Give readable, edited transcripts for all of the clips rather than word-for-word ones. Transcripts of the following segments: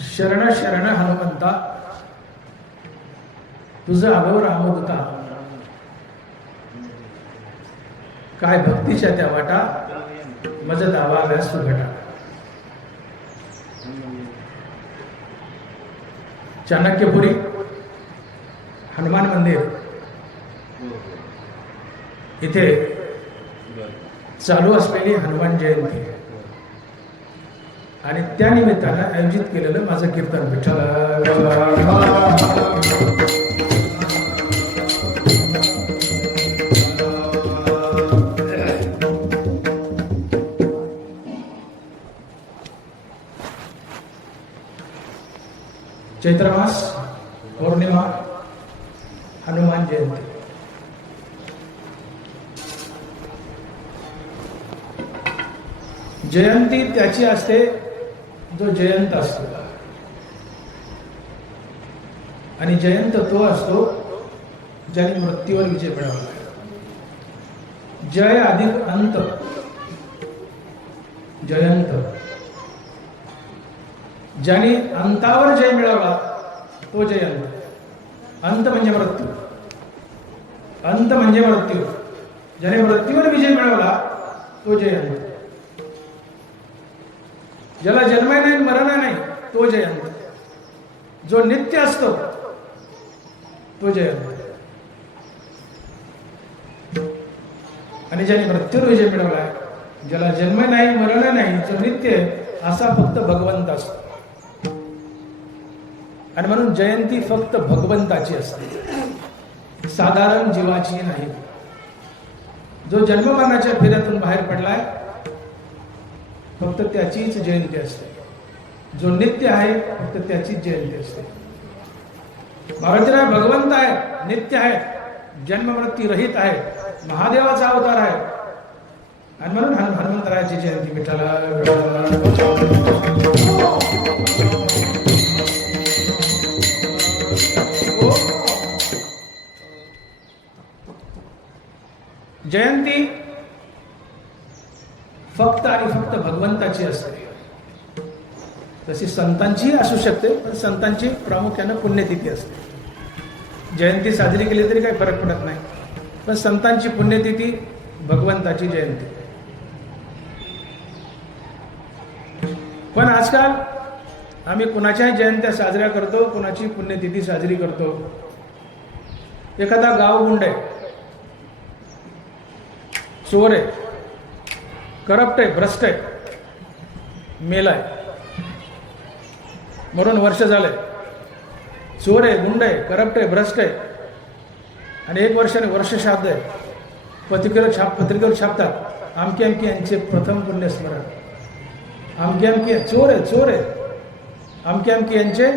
शरण शरण हनुमंता तुझं अगोर आमोदता काय भक्तीच्या त्या वाटा मज दावा व्यास घटा. चाणक्यपुरी हनुमान मंदिर इथे चालू असलेली हनुमान जयंती आणि त्या निमित्तानं आयोजित केलेलं माझं कीर्तन विठ्ठल. चैत्र मास पौर्णिमा हनुमान जयंती. जयंती त्याची असते जो जयंत असतो आणि जयंत तो असतो ज्याने मृत्यूवर विजय मिळवला. जय अधिक अंत जयंत. ज्याने अंतावर जय मिळवला तो जयंत. अंत म्हणजे मृत्यू. अंत म्हणजे मृत्यू. ज्याने मृत्यूवर विजय मिळवला तो जयंत. ज्याला जन्म नाही मरण नाही तो जयंत. जो नित्य असतो तो जयंत. आणि ज्याने मृत्यूवर विजय मिळवलाय, ज्याला जन्म नाही मरण नाही, जो नित्य असा फक्त भगवंत असतो. आणि म्हणून जयंती फक्त भगवंताची असते, साधारण जीवाची नाही. जो जन्ममरणाच्या फेऱ्यातून बाहेर पडलाय फक्त त्याचीच जयंती असते. जो नित्य आहे फक्त त्याचीच जयंती असते. महाराष्ट्राय भगवंत आहे, नित्य आहे, जन्ममृत्यू रहित आहे, महादेवाचा अवतार आहे. आणि म्हणून हनुमंतरायाची जयंती विठ्ठला. जयंती फक्त आणि फक्त भगवंताची असते. तशी संतांची असू शकते, पण संतांची प्रामुख्यानं पुण्यतिथी असते. जयंती साजरी केली तरी काही फरक पडत नाही, पण संतांची पुण्यतिथी भगवंताची जयंती. पण आजकाल आम्ही कुणाच्याही जयंत्या साजऱ्या करतो, कुणाची पुण्यतिथी साजरी करतो. एखादा गावगुंड आहे, चोर आहे, करप्ट आहे, भ्रष्ट आहे, मेलाय, मरून वर्ष झालंय. चोर आहे, गुंड आहे, करप्ट आहे, भ्रष्ट आहे, आणि 1 वर्षाने वर्ष श्राद्ध आहे. पत्रिकेवर छापतात आमके आमके यांचे प्रथम पुण्यस्मरण. आमके आमके चोर आहे आमके आमके यांचे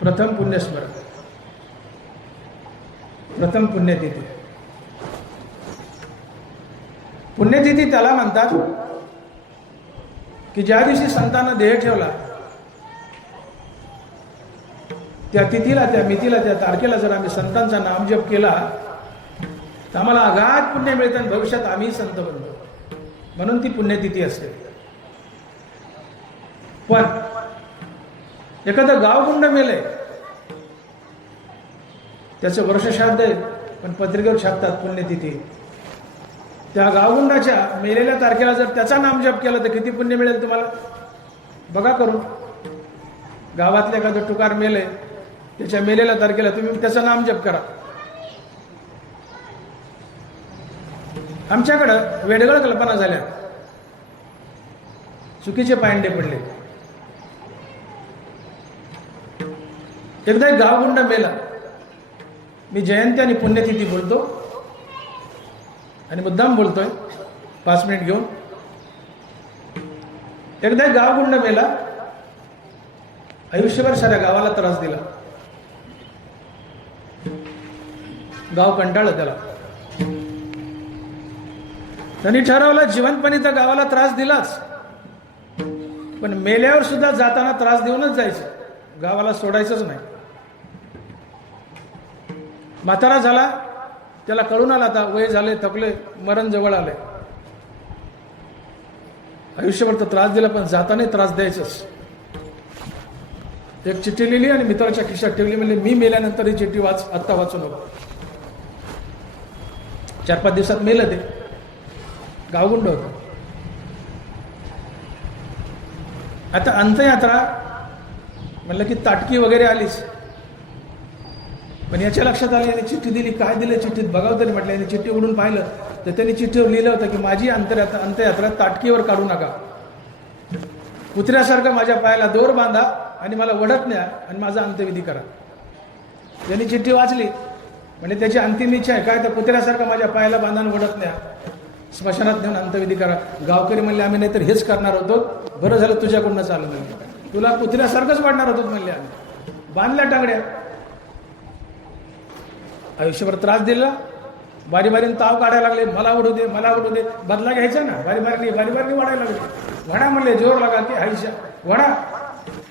प्रथम पुण्यस्मरण, प्रथम पुण्यतिथी. पुण्यतिथी त्याला म्हणतात की ज्या दिवशी संतांना देह ठेवला त्या तिथीला, त्या मितीला, त्या तारखेला जर आम्ही संतांचा नामजप केला तर आम्हाला अगाध पुण्य मिळतं आणि भविष्यात आम्ही संत बनतो. म्हणून ती पुण्यतिथी असते. पण एखादं गावगुंड मेलंय, त्याचं वर्षश्राद्ध आहे, पण पत्रिकेवर छापतात पुण्यतिथी. त्या गावगुंडाच्या मेलेल्या तारखेला जर त्याचा नामजप केला तर किती पुण्य मिळेल तुम्हाला बघा करून. गावातले एखादं टुकार मेले, त्याच्या मेलेल्या तारखेला तुम्ही त्याचा नामजप करा. आमच्याकडं वेडगळ कल्पना झाल्या, चुकीचे पायंडे पडले. एकदा एक गावगुंड मेला. मी जयंती आणि पुण्यतिथी बोलतो आणि मुद्दाम बोलतोय 5 मिनिट घेऊन. एकदा एक गावगुंड मेला, आयुष्यभर साऱ्या गावाला त्रास दिला. गाव कंटाळलं त्याला. त्यांनी ठरवलं जिवंतपणी तर गावाला त्रास दिलाच, पण मेल्यावर सुद्धा जाताना त्रास देऊनच जायचं, गावाला सोडायचंच नाही. म्हातारा झाला, त्याला कळून आला आता वय झाले, थकले, मरण जवळ आले. आयुष्यभर तर त्रास दिला, पण जाताना त्रास द्यायचंच. एक चिठ्ठी लिहिली आणि मित्राच्या खिशात ठेवली. म्हणजे मी मेल्यानंतर ही चिठ्ठी आत्ता वाचू नको. 4-5 दिवसात मेलं ते. गावगुंड होतं. आता अंत्ययात्रा म्हणलं की ताटकी वगैरे आलीच. पण याच्या लक्षात आलं याने चिठ्ठी दिली. काय दिलं चिठ्ठीत बघावं तरी म्हटलं. याने चिठ्ठी उघडून पाहिलं तर त्यांनी चिठ्ठीवर लिहिलं होतं की माझी अंत्ययात्रा ताटकीवर काढू नका. कुत्र्यासारखं माझ्या पायाला दोर बांधा आणि मला वडत न्या आणि माझा अंत्यविधी करा. ज्यांनी चिठ्ठी वाचली म्हणजे त्याची अंतिम इच्छा आहे काय तर कुत्र्यासारखं माझ्या पायाला बांधा आणि वडत न्या, स्मशानात नेऊन अंत्यविधी करा. गावकरी म्हणले आम्ही नाहीतर हेच करणार होतो. बरं झालं तुझ्याकडून चालू नाही. तुला कुत्र्यासारखंच वाढणार होतो म्हणले आम्ही. बांधल्या टांगड्या. आयुष्यभर त्रास दिला. बारी बारीने ताव काढायला लागले. मला उडू दे, मला उडू दे. बदला घ्यायचा ना. बारी बारीने वाढायला लागले. वडा म्हणले जोर लागा की आयुष्य वडा.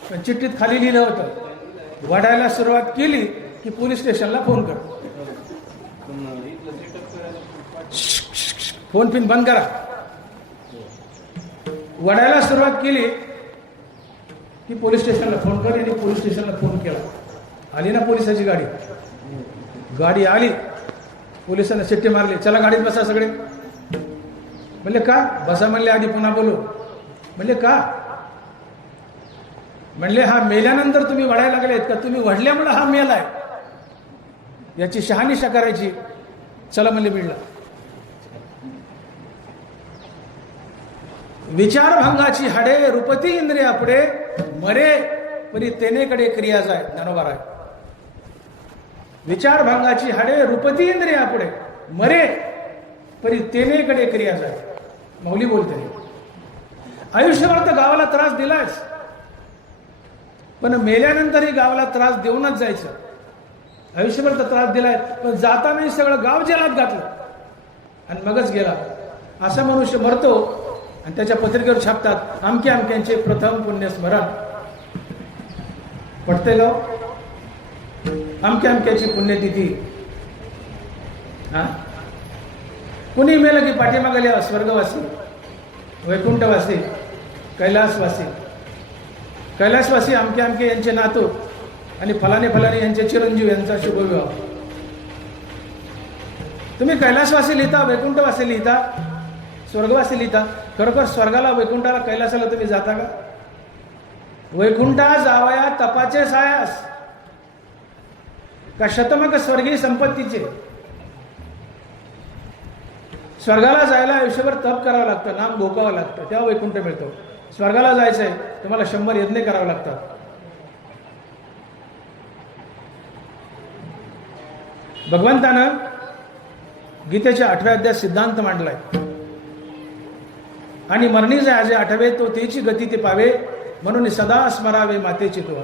पण चिठ्ठीत खाली लिहिलं होतं वडायला सुरुवात केली की पोलीस स्टेशनला फोन कर. फोन पिन बंद करा. वडायला सुरुवात केली की पोलीस स्टेशनला फोन कर. आणि पोलीस स्टेशनला फोन केला. आली ना पोलिसाची गाडी. गाडी आली. पोलिसांना शिट्टी मारली. चला गाडीत बसा सगळे. म्हणले का? बसा म्हणले. आधी पुन्हा बोलू. म्हणले का? म्हणले हा मेल्यानंतर तुम्ही वडायला लागलेत का? तुम्ही वडल्यामुळे हा मेलाय याची शहानिशा करायची. चला म्हणले बीडला. विचारभंगाची हाडे रूपती इंद्रिया पुढे मरे परी तेनेकडे क्रिया जाय. ज्ञानोबा आहे. विचारभंगाची हाडे रूपती इंद्रिया पुढे मरे परी तेनेकडे क्रिया जाय. मौली बोलते. आयुष्यभर तर गावाला त्रास दिलाच पण मेल्यानंतरही गावाला त्रास देऊनच जायचं. आयुष्यभर तर त्रास दिलाय पण जातानाही सगळं गाव जेलात घातलं आणि मगच गेला. असा मनुष्य मरतो आणि त्याच्या पत्रिकेवर छापतात अमक्या अमक्यांचे प्रथम पुण्यस्मरण. पडते गाव अमक्या अमक्याची पुण्यतिथी. हा कुणी मेलं की पाठीमागे लिहा स्वर्गवासी, वैकुंठवासी, कैलासवासी. कैलासवासी अमके अमके यांचे नातू आणि फलाने फलाने यांचे चिरंजीव यांचा शुभविवाह. तुम्ही कैलासवासी लिहिता, वैकुंठवासी लिहिता, स्वर्गवासी लिहिता. खरोखर स्वर्गाला, वैकुंठाला, कैलासाला तुम्ही जाता का? वैकुंठा जावया तपाचे सायास का शतमक स्वर्गीय संपत्तीचे. स्वर्गाला जायला आयुष्यभर तप करावं लागतं, नाम भोकावं लागतं, तेव्हा वैकुंठ मिळतो. स्वर्गाला जायचंय तुम्हाला 100 यज्ञ करावे लागतात. भगवंतानं गीतेच्या 8व्या अध्यायात सिद्धांत मांडलाय. आणि मरणी जे आठवे तो तेची गती ते पावे म्हणून सदा स्मरावे मातेची तुवा.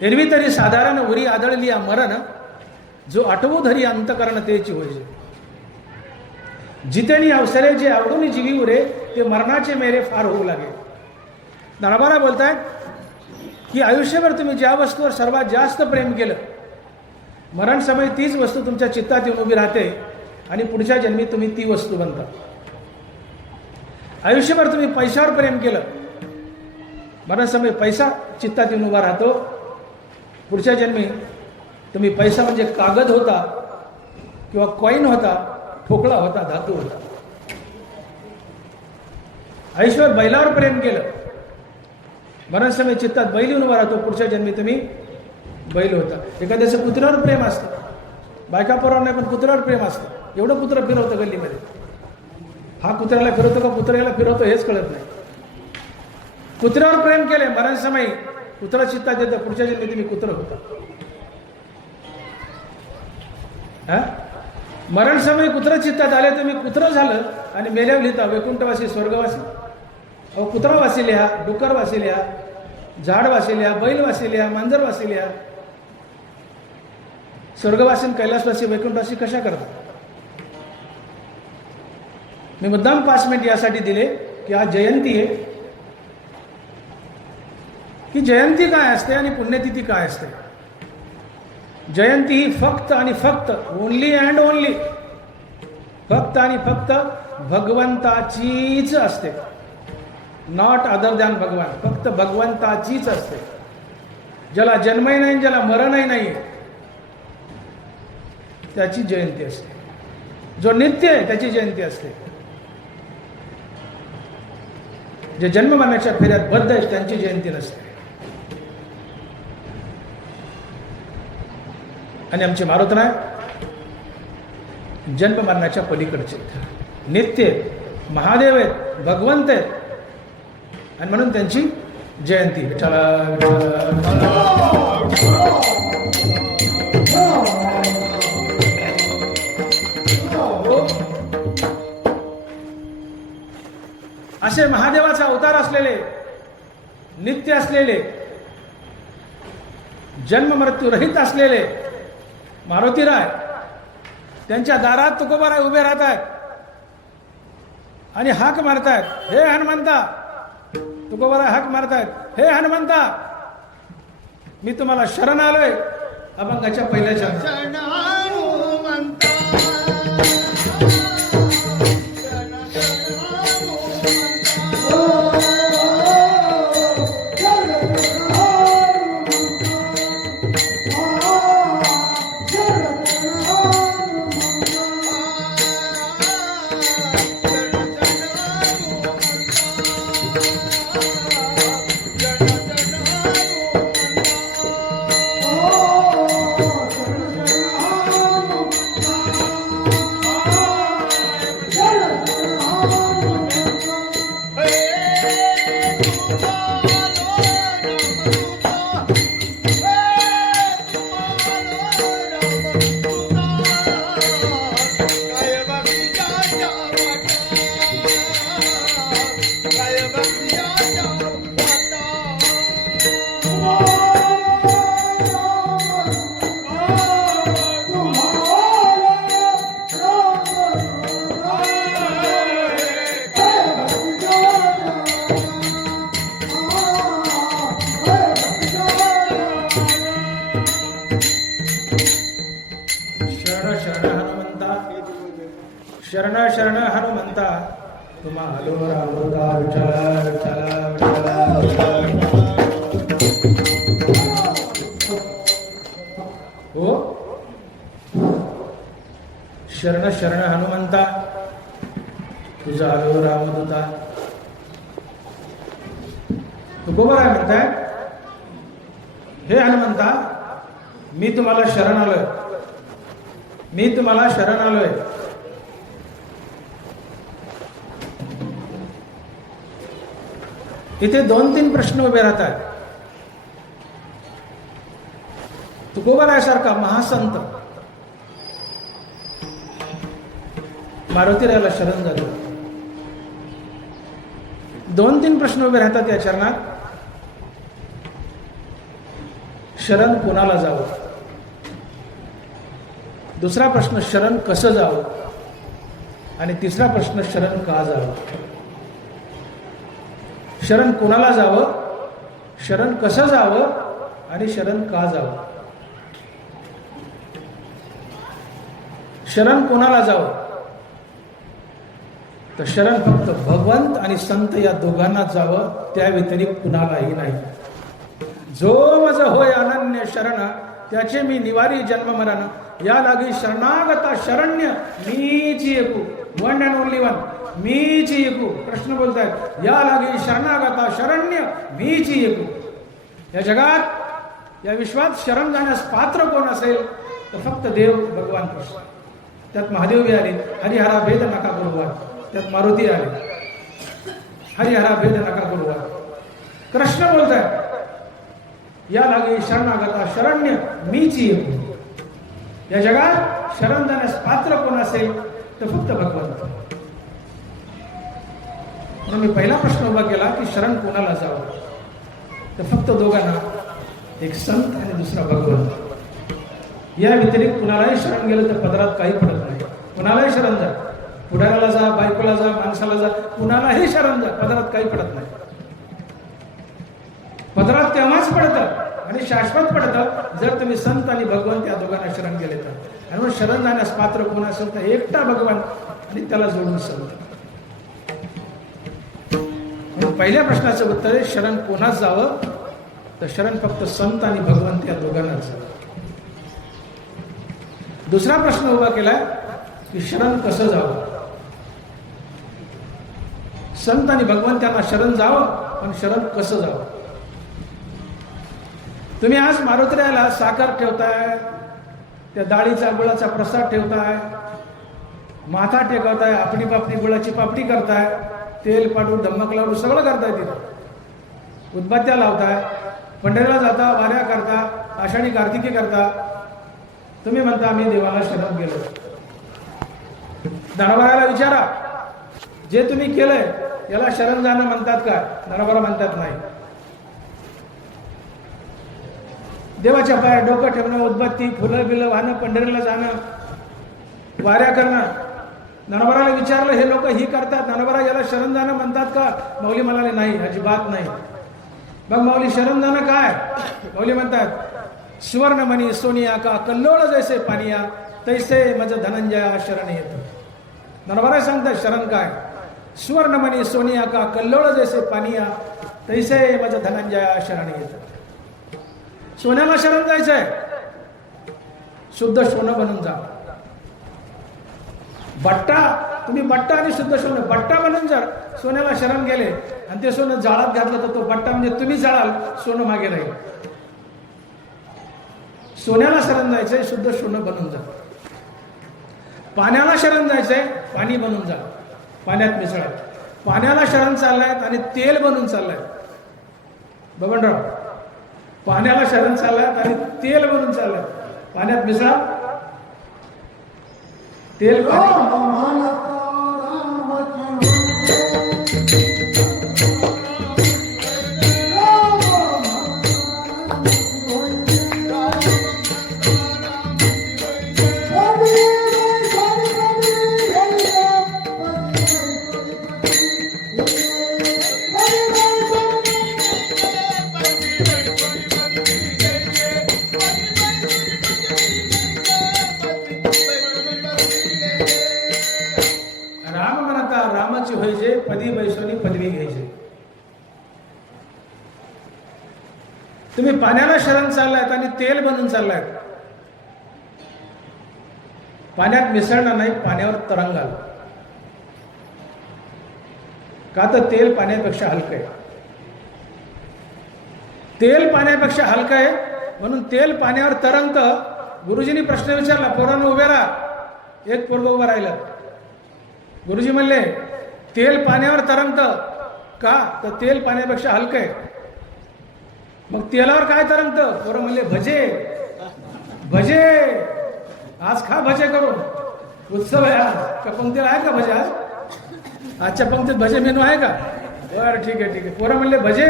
एरवी तरी साधारण उरी आदळली या मरण जो आठवू धरी अंतकरण तेची होईजे. जितेनी अवसरे जे आवडून जीवी उरे ते मरणाचे मेरे फार होऊ लागे. नाराबारा बोलतायत की आयुष्यभर तुम्ही ज्या वस्तूवर सर्वात जास्त प्रेम केलं मरण समय तीच वस्तू तुमच्या चित्तात येऊन उभी राहते आणि पुढच्या जन्मी तुम्ही ती वस्तू बनता. आयुष्यभर तुम्ही पैशावर प्रेम केलं मरण समय पैसा चित्तात येऊन उभा राहतो. पुढच्या जन्मी तुम्ही पैसा म्हणजे कागद होता किंवा कॉईन होता, ठोकळा होता, धातू होता. आयुष्यभर बैलावर प्रेम केलं मरण समय चित्तात बैल येऊन उभा राहतो. पुढच्या जन्मी तुम्ही बैल होता. एखाद्याचं कुत्र्यावर प्रेम असतं, बायका पोरावर नाही पण कुत्र्यावर प्रेम असतं. एवढं कुत्रं फिरवतं गल्लीमध्ये. हा कुत्र्याला फिरवतो का कुत्र्याला फिरवतो हेच कळत नाही. कुत्र्यावर प्रेम केले मरण समय कुत्रा चित्तात येतं, पुढच्या जन्मी तुम्ही कुत्र होता. मरण समय कुत्र चित्तात आले तुम्ही कुत्र झालं आणि मेल्यावर लिहिता वैकुंठवासी, स्वर्गवासी. अहो कुत्रावासी लिहा, डुकरवासी लिहा, झाडवासी लिहा, बैलवासी लिहा, मांजरवासी लिहा. स्वर्गवासी, कैलासवासी, वैकुंठवासी कशा करतात? मी मुद्दाम 5 मिनिट यासाठी दिले की आज जयंती आहे. की जयंती काय असते आणि पुण्यतिथी काय असते? जयंती ही फक्त आणि फक्त ओनली अँड ओनली फक्त आणि फक्त भगवंताचीच असते. नॉट अदर दॅन भगवान. फक्त भगवंताचीच असते. ज्याला जन्मही नाही ज्याला मरणही नाही त्याची जयंती असते. जो नित्य आहे त्याची जयंती असते. जे जन्म मरणाच्या फेऱ्यात बद्ध आहेत त्यांची जयंती नसते. आणि आमचे मारुतराय जन्म मरणाच्या पलीकडचे नित्य महादेव आहेत, भगवंत आहेत आणि म्हणून त्यांची जयंती. विठ्ठला असे महादेवाचा अवतार असलेले, नित्य असलेले, जन्म मृत्यू रहित असलेले मारुतीराय त्यांच्या दारात तुकोबाराय उभे राहत आहेत आणि हाक मारतायत, हे हनुमंता. तुकोबाराय हाक मारतायत, हे हनुमंता मी तुम्हाला शरण आलोय. अभंगाच्या पहिल्या चरणात शरण शरण हनुमंता तुम्हा आलो रामोदा. विठ्ठला विठ्ठला विठ्ठला. हो शरण शरण हनुमंता तुझा आलो रामदूता. तुकोबाराय म्हणताय, हे हनुमंता मी तुम्हाला शरण आलोय, मी तुम्हाला शरण आलोय. इथे 2-3 प्रश्न उभे राहतात. तुकोबारायासारखा महासंत मारुतीरायाला शरण जातो. 2-3 प्रश्न उभे राहतात या चरणात. शरण कोणाला जावं? दुसरा प्रश्न शरण कसं जावं? आणि तिसरा प्रश्न शरण का जावं? शरण कोणाला जावं, शरण कसं जावं आणि शरण का जावं? शरण कोणाला जावं तर शरण फक्त भगवंत आणि संत या दोघांना जावं, त्या व्यतिरिक्त कुणालाही नाही. जो मज होय अनन्य शरण त्याचे मी निवारी जन्म मरण. या लागी शरणागता शरण्य मीच एकू. 1 and only 1 मीच एकू. कृष्ण बोलतायत, या लागी शरणागता शरण्य मीच एकू. या जगात या विश्वात शरण जाण्यास पात्र कोण असेल तर फक्त देव भगवान कृष्ण. त्यात महादेव बी आले, हरिहरा भेद नका करू. त्यात मारुती आले, हरिहरा भेद नका करू. कृष्ण बोलतायत, या लागी शरणागता शरण्य मीच एकू. या जगात शरण जाण्यास पात्र कोण असेल तर फक्त भगवंत. म्हणून मी पहिला प्रश्न उभा केला की शरण कोणाला जावं तर फक्त दोघांना, एक संत आणि दुसरा भगवंत. या व्यतिरिक्त कुणालाही शरण गेलं तर पदरात काही पडत नाही. कुणालाही शरण जा, पुढाऱ्याला जा, बायकोला जा, माणसाला जा, कुणालाही शरण जा, पदरात काही पडत नाही. पदरात तेव्हाच पडतं आणि शाश्वत पडतं जर तुम्ही संत आणि भगवंत या दोघांना शरण गेले तर. आणि म्हणून शरण जाण्यास पात्र कोण असेल तर एकटा भगवान आणि त्याला जोडून संत. म्हणून पहिल्या प्रश्नाचं उत्तर आहे शरण कोणास जावं तर शरण फक्त संत आणि भगवंत या दोघांनाच झालं. दुसरा प्रश्न उभा केलाय की शरण कसं जावं. संत आणि भगवंतांना शरण जावं, पण शरण कसं जावं. तुम्ही आज मारुतीला साखर ठेवताय, त्या डाळीचा गुळाचा प्रसाद ठेवताय, माथा टेकवताय, आपली पापडी गुळाची पापडी करताय, तेल पाडू धम्मक लावू सगळं करताय, तिथं उदबत्त्या लावताय, पंढरीला जाता, वाऱ्या करता, आषाढी कार्तिकी करता. तुम्ही म्हणता आम्ही देवाला शरण गेलो. नरबराला विचारा, जे तुम्ही केलंय याला शरण जाणं म्हणतात का? नरबरा म्हणतात नाही. देवाच्या पाया डोकं ठेवणं, उदबत्ती फुलं बिलं वाहणं, पंढरीला जाणं, वाऱ्या करणं. नरबराला विचारलं, हे लोक ही करतात, नरबरा याला शरण जाणं म्हणतात का? माऊली म्हणाले नाही, अजिबात नाही. मग माऊली शरण जाणं काय? माऊली म्हणतात सुवर्णमणी सोनिया का कल्लोळ जैसे पानिया तैसे मज धनंजया शरण येत. नरबरा सांगतात शरण काय? सुवर्णमणी सोनिया का कल्लोळ जैसे पानिया तैसे मज धनंजया शरण येत. सोन्याला शरण जायचंय, शुद्ध सोनं बनून जा. बट्टा, तुम्ही बट्टा आणि शुद्ध सोनं, बट्टा बनून जर सोन्याला शरण गेले आणि ते सोनं जाळात घातलं तर तो बट्टा म्हणजे तुम्ही जाळाल, सोनं मागे राहील. सोन्याला शरण जायचंय, शुद्ध सोनं बनून जा. पाण्याला शरण जायचंय, पाणी बनून जा, पाण्यात मिसळा. पाण्याला शरण चाललायत आणि तेल बनून चाललायत. बबनराव, पाण्याला शरण चाललायत आणि तेल बनून चाललायत. पाण्यात मिसळा, तेल पाणी. पदी बैसोनी पदवी घ्यायची. तुम्ही पाण्याला शरण चाललायत आणि तेल बनून चाललायत. पाण्यात मिसळणार नाही, पाण्यावर तरंगाल. का तर तेल पाण्यापेक्षा हलकं आहे. तेल पाण्यापेक्षा हलकं आहे म्हणून तेल पाण्यावर तरंगतं. गुरुजींनी प्रश्न विचारला, पोरांनो उभे राहा. एक पोरगं उभं राहिलं. गुरुजी म्हणले तेल पाण्यावर तरंगतं का? तर तेल पाण्यापेक्षा हलकं आहे. मग तेलावर काय तरंगतं? पोरं म्हणले भजे. भजे आज खा, भजे करून. उत्सव आहे आज. का पंक्तीला आहे का भजे? आज आजच्या पंक्तीत भजे मेनू आहे का? बरं ठीक आहे, ठीक आहे. पोरं म्हणले भजे.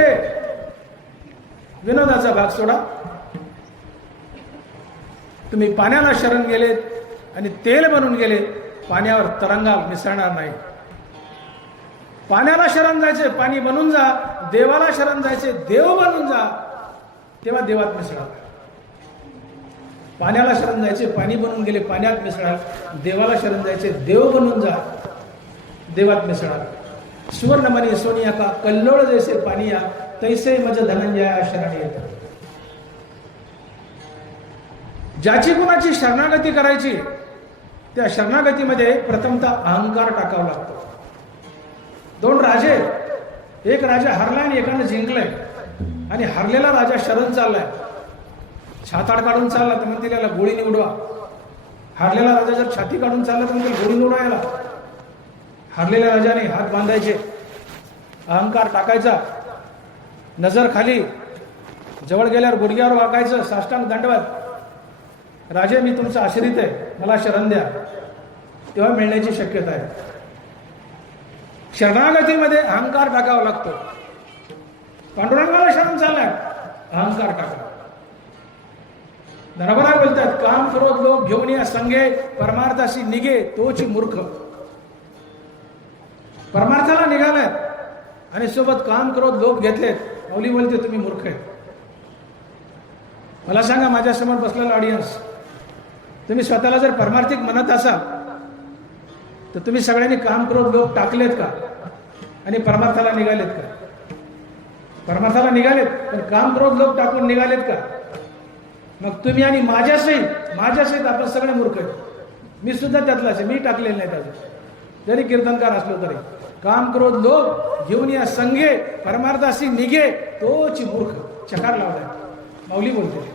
विनोदाचा भाग सोडा. तुम्ही पाण्याला शरण गेलेत आणि तेल बनून गेले, पाण्यावर तरंगाल, मिसळणार नाही. पाण्याला शरण जायचे, पाणी बनून जा. देवाला शरण जायचे, देव बनून जा. तेव्हा देवात मिसळा. पाण्याला शरण जायचे, पाणी बनून गेले, पाण्यात मिसळा. देवाला शरण जायचे, देव बनून जा, देवात मिसळा. सुवर्णमणी सोनिया का कल्लोळ जैसे पानिया तैसे मज धनंजया शरण येत. ज्याची कुणाची शरणागती करायची, त्या शरणागतीमध्ये प्रथमतः अहंकार टाकावा लागतो. दोन राजे, एक राजा हरलाय आणि एकानं जिंकलाय. आणि हरलेला राजा शरण चाललाय, छाताड काढून चालला तर म्हणते त्याला गोळीने उडवा. हरलेला राजा जर छाती काढून चालला तर म्हणते गोळीने उडवायला. हरलेल्या राजाने हात बांधायचे, अहंकार टाकायचा, नजर खाली, जवळ गेल्यावर गुडघ्यावर वाकायचं, साष्टांग दंडवत. राजे मी तुमचा आश्रित आहे, मला शरण द्या. तेव्हा मिळण्याची शक्यता आहे. शरणागतीमध्ये अहंकार टाकावा लागतो. पांडुरंगाला शरण चाललाय, अहंकार टाका. नरबरा बोलतात काम क्रोध लोभ घेऊन या संगे परमार्थाशी निघे तोच मूर्ख. परमार्थाला निघालात आणि सोबत काम क्रोध लोभ घेतलेत, माऊली बोलते तुम्ही मूर्ख आहेत. मला सांगा, माझ्यासमोर बसलेला ऑडियन्स, तुम्ही स्वतःला जर परमार्थिक म्हणत असाल तर तुम्ही सगळ्यांनी काम क्रोध लोभ टाकलेत का आणि परमार्थाला निघालेत का? परमार्थाला निघालेत, पण काम क्रोध लोक टाकून निघालेत का? मग तुम्ही आणि माझ्यासहित आपण सगळे मूर्ख आहेत. मी सुद्धा त्यातलाच आहे, मी टाकलेलं नाही त्याचं, जरी कीर्तनकार असलो तरी. काम क्रोध लोक घेऊन या संघे परमार्थाशी निघे तोच मूर्ख. चकार लावलाय, माऊली बोलते.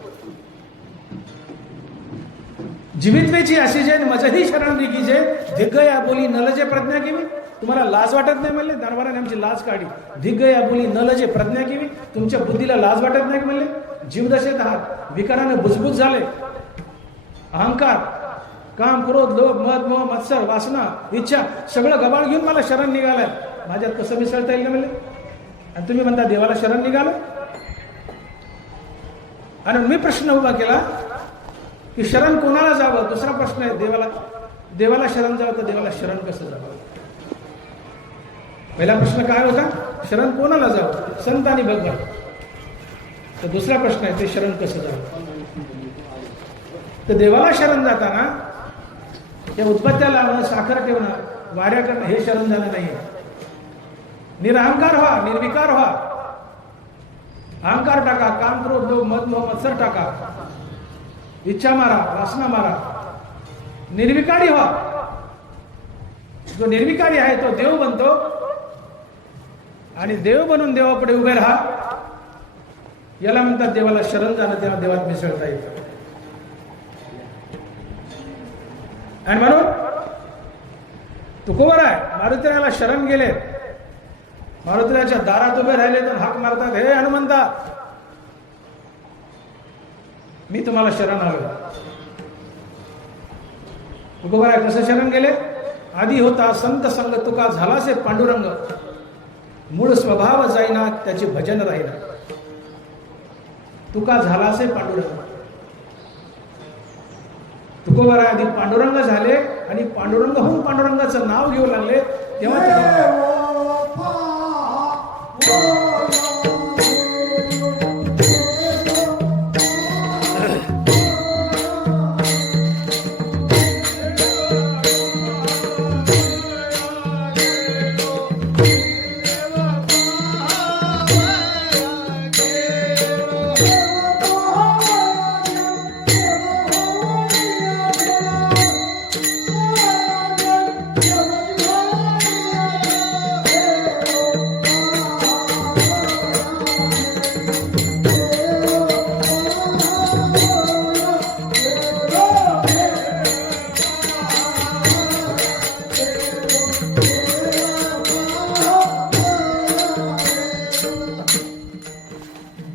जीवितवेची अशी जे मजही शरण रिकीजे धिग्ग या बोली नलजे प्रज्ञा केवी. तुम्हाला लाज वाटत नाही म्हणले, दरबाराने आमची लाज काढली. धिग्ग या बोली नलजे प्रज्ञा केवी. तुमच्या बुद्धीला लाज वाटत नाही म्हणले. जीवदशेत आहात, विकाराने बुजबुज झाले. अहंकार, काम क्रोध लोभ मद मोह मत्सर वासना इच्छा सगळं गबाळ घेऊन मला शरण निघालाय. माझ्यात कसं मिसळता येईल का म्हणले? आणि तुम्ही म्हणता देवाला शरण निघालं. आणि मी प्रश्न उभा केला की शरण कोणाला जावं. दुसरा प्रश्न आहे, देवाला शरण जावं तर देवाला शरण कसं जावं. पहिला प्रश्न काय होता? शरण कोणाला जावं, संत आणि भगवान. तर दुसरा प्रश्न आहे, ते शरण कसं जावं. तर देवाला शरण जाताना त्या उत्पत्त्या लावणं, साखर ठेवणं, वाऱ्या करणं हे शरण जाणं नाही. निरहंकार व्हा, निर्विकार व्हा. अहंकार टाका, काम क्रोध लोभ मद मोह मत्सर टाका, इच्छा मारा, वासना मारा. निर्विकारी व्हा. जो निर्विकारी आहे तो देव बनतो, आणि देव बनून देवापुढे उभे राहा. याला म्हणतात देवाला शरण जाणं. तेव्हा देवात मिसळता येतं. आणि म्हणून तुकोबर आहे, मारुतीला शरण गेले, मारुतीच्या दारात उभे राहिले तर हाक मारतात, हे हनुमंता मी तुम्हाला शरण आलो. तुकोबर आहे कसं शरण गेले? आधी होता संत संग तुका झालासे पांडुरंग, मूळ स्वभाव जाईना त्याचे भजन राहीना. तुका झालासे पांडुरंग. तुकोबर आहे आधी पांडुरंग झाले, आणि पांडुरंग होऊन पांडुरंगाचं नाव घेऊ लागले. तेव्हा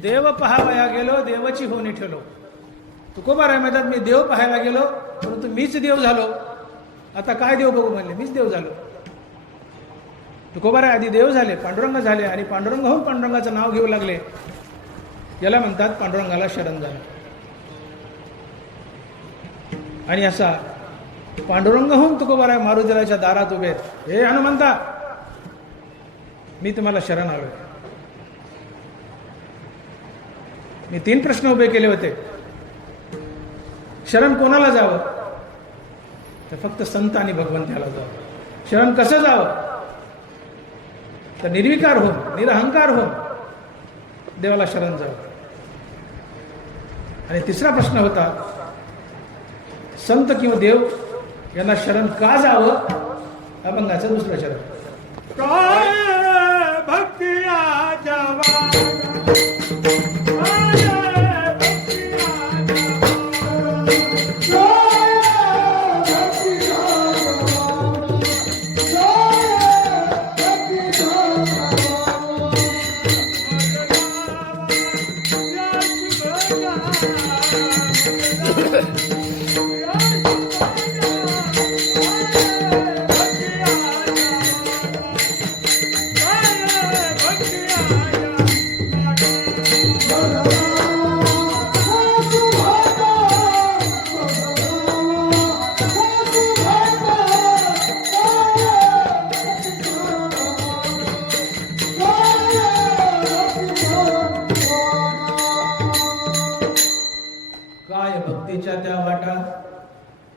देव पहावया गेलो, देवाची होणी ठेवलो. तुकोबा आहे म्हणतात, मी देव पाहायला गेलो, परंतु मीच देव झालो. आता काय देव बघू म्हणले, मीच देव झालो. तुकोबा आधी देव झाले, पांडुरंग झाले, आणि पांडुरंग होऊन पांडुरंगाचं नाव घेऊ लागले. याला म्हणतात पांडुरंगाला शरण झालं. आणि असा पांडुरंग होऊन तुकोबा मारुतीच्या दारात उभे, हे हनुमंता मी तुम्हाला शरण आलोय. मी 3 प्रश्न उभे केले होते. शरण कोणाला जावं? तर फक्त संत आणि भगवंताला जावं. शरण कसं जावं? तर निर्विकार होऊन, निरहंकार होऊन देवाला शरण जावं. आणि तिसरा प्रश्न होता, संत किंवा देव यांना शरण का जावं? अभंगाचं दुसरं शरण. काय भक्ती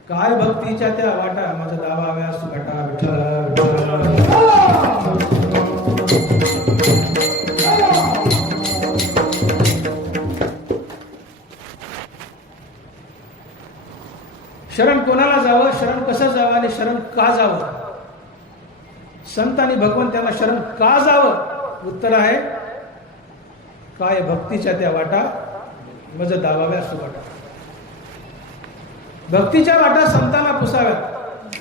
काय भक्तीच्या त्या वाटा, माझा दावा सुघटा विठ्ठल विठ्ठल. कोणाला जावं, शरण कसं जावं आणि शरण का जावं, संत आणि भगवंत त्यांना शरण का जावं, उत्तर आहे काय भक्तीच्या त्या वाटा मज दावाव्या सुवाटा. भक्तीच्या वाटा संतांना पुसाव्यात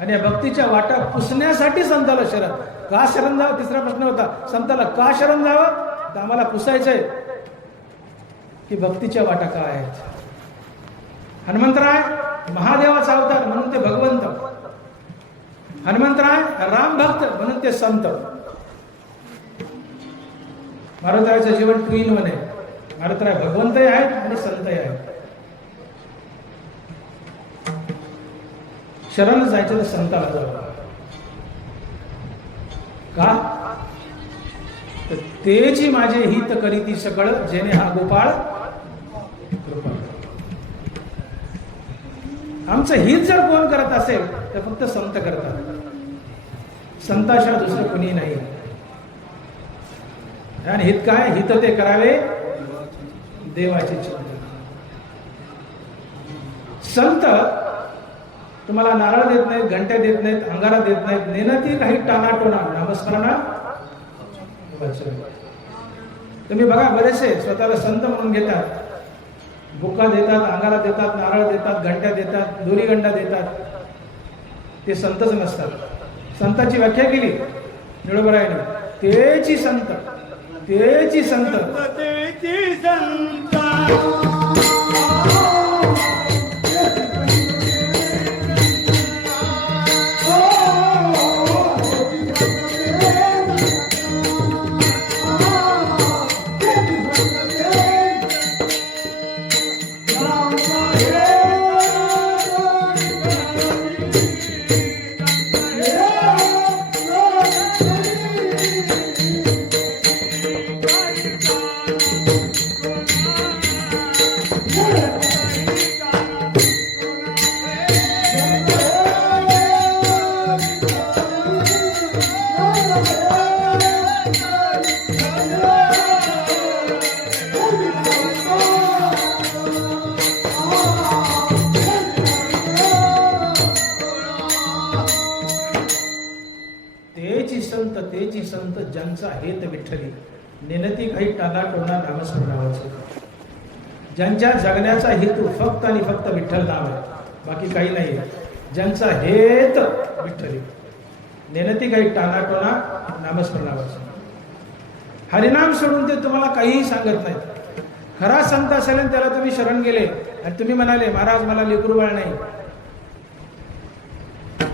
आणि या भक्तीच्या वाटा पुसण्यासाठी संताला शरण का शरण जावं. तिसरा प्रश्न होता, संताला का शरण जावं, तर आम्हाला पुसायचंय की भक्तीच्या वाटा काय आहेत. हनुमंतराय महादेवाचा अवतार म्हणून ते भगवंत, हनुमंतराय राम भक्त म्हणून ते संत. मारुतरायचं जीवन टू इन वन आहे. मारुतराय भगवंतही आहेत आणि संतही आहेत. शरण जायचं तर संताला जावं. का, तर तेची माझे हित करीती सकळ, जेणे हा गोपाळ कृपा. आमचं हित जर कोण करत असेल तर फक्त संत करतात. संताशिवाय दुसरं कोणी नाही. आणि हित काय, हित ते करावे देवाचे चिंतन. संत तुम्हाला नारळ देत नाहीत, घंट्या देत नाहीत, अंगारा देत नाहीत, नेनती काही टाणाटोणा नामस्मरणा वाचन. तुम्ही बघा बरेचसे स्वतःला संत म्हणून घेतात, बुक्का देतात, अंगारा देतात, नारळ देतात, घंट्या देतात, दोरीगंडा देतात, ते संतच नसतात. संताची व्याख्या केली निळोबरायाने, तेची संत, तेची संत, तेची संत. तेची संत ज्यांचा हेत विठ्ठली, नेनती काही टाणाटोणा नामस्मरणावाचे. ज्यांच्या जगण्याचा हेतू फक्त आणि फक्त विठ्ठल नाम आहे, बाकी काही नाही. ज्यांचा हेत विठ्ठली, नेनती काही टाणाटोणा नामस्मरणावाचे. हरिनाम सोडून ते तुम्हाला काहीही सांगत नाहीत. खरा संत असेल आणि त्याला तुम्ही शरण गेले आणि तुम्ही म्हणाले महाराज मला लेकरू बाळ नाही,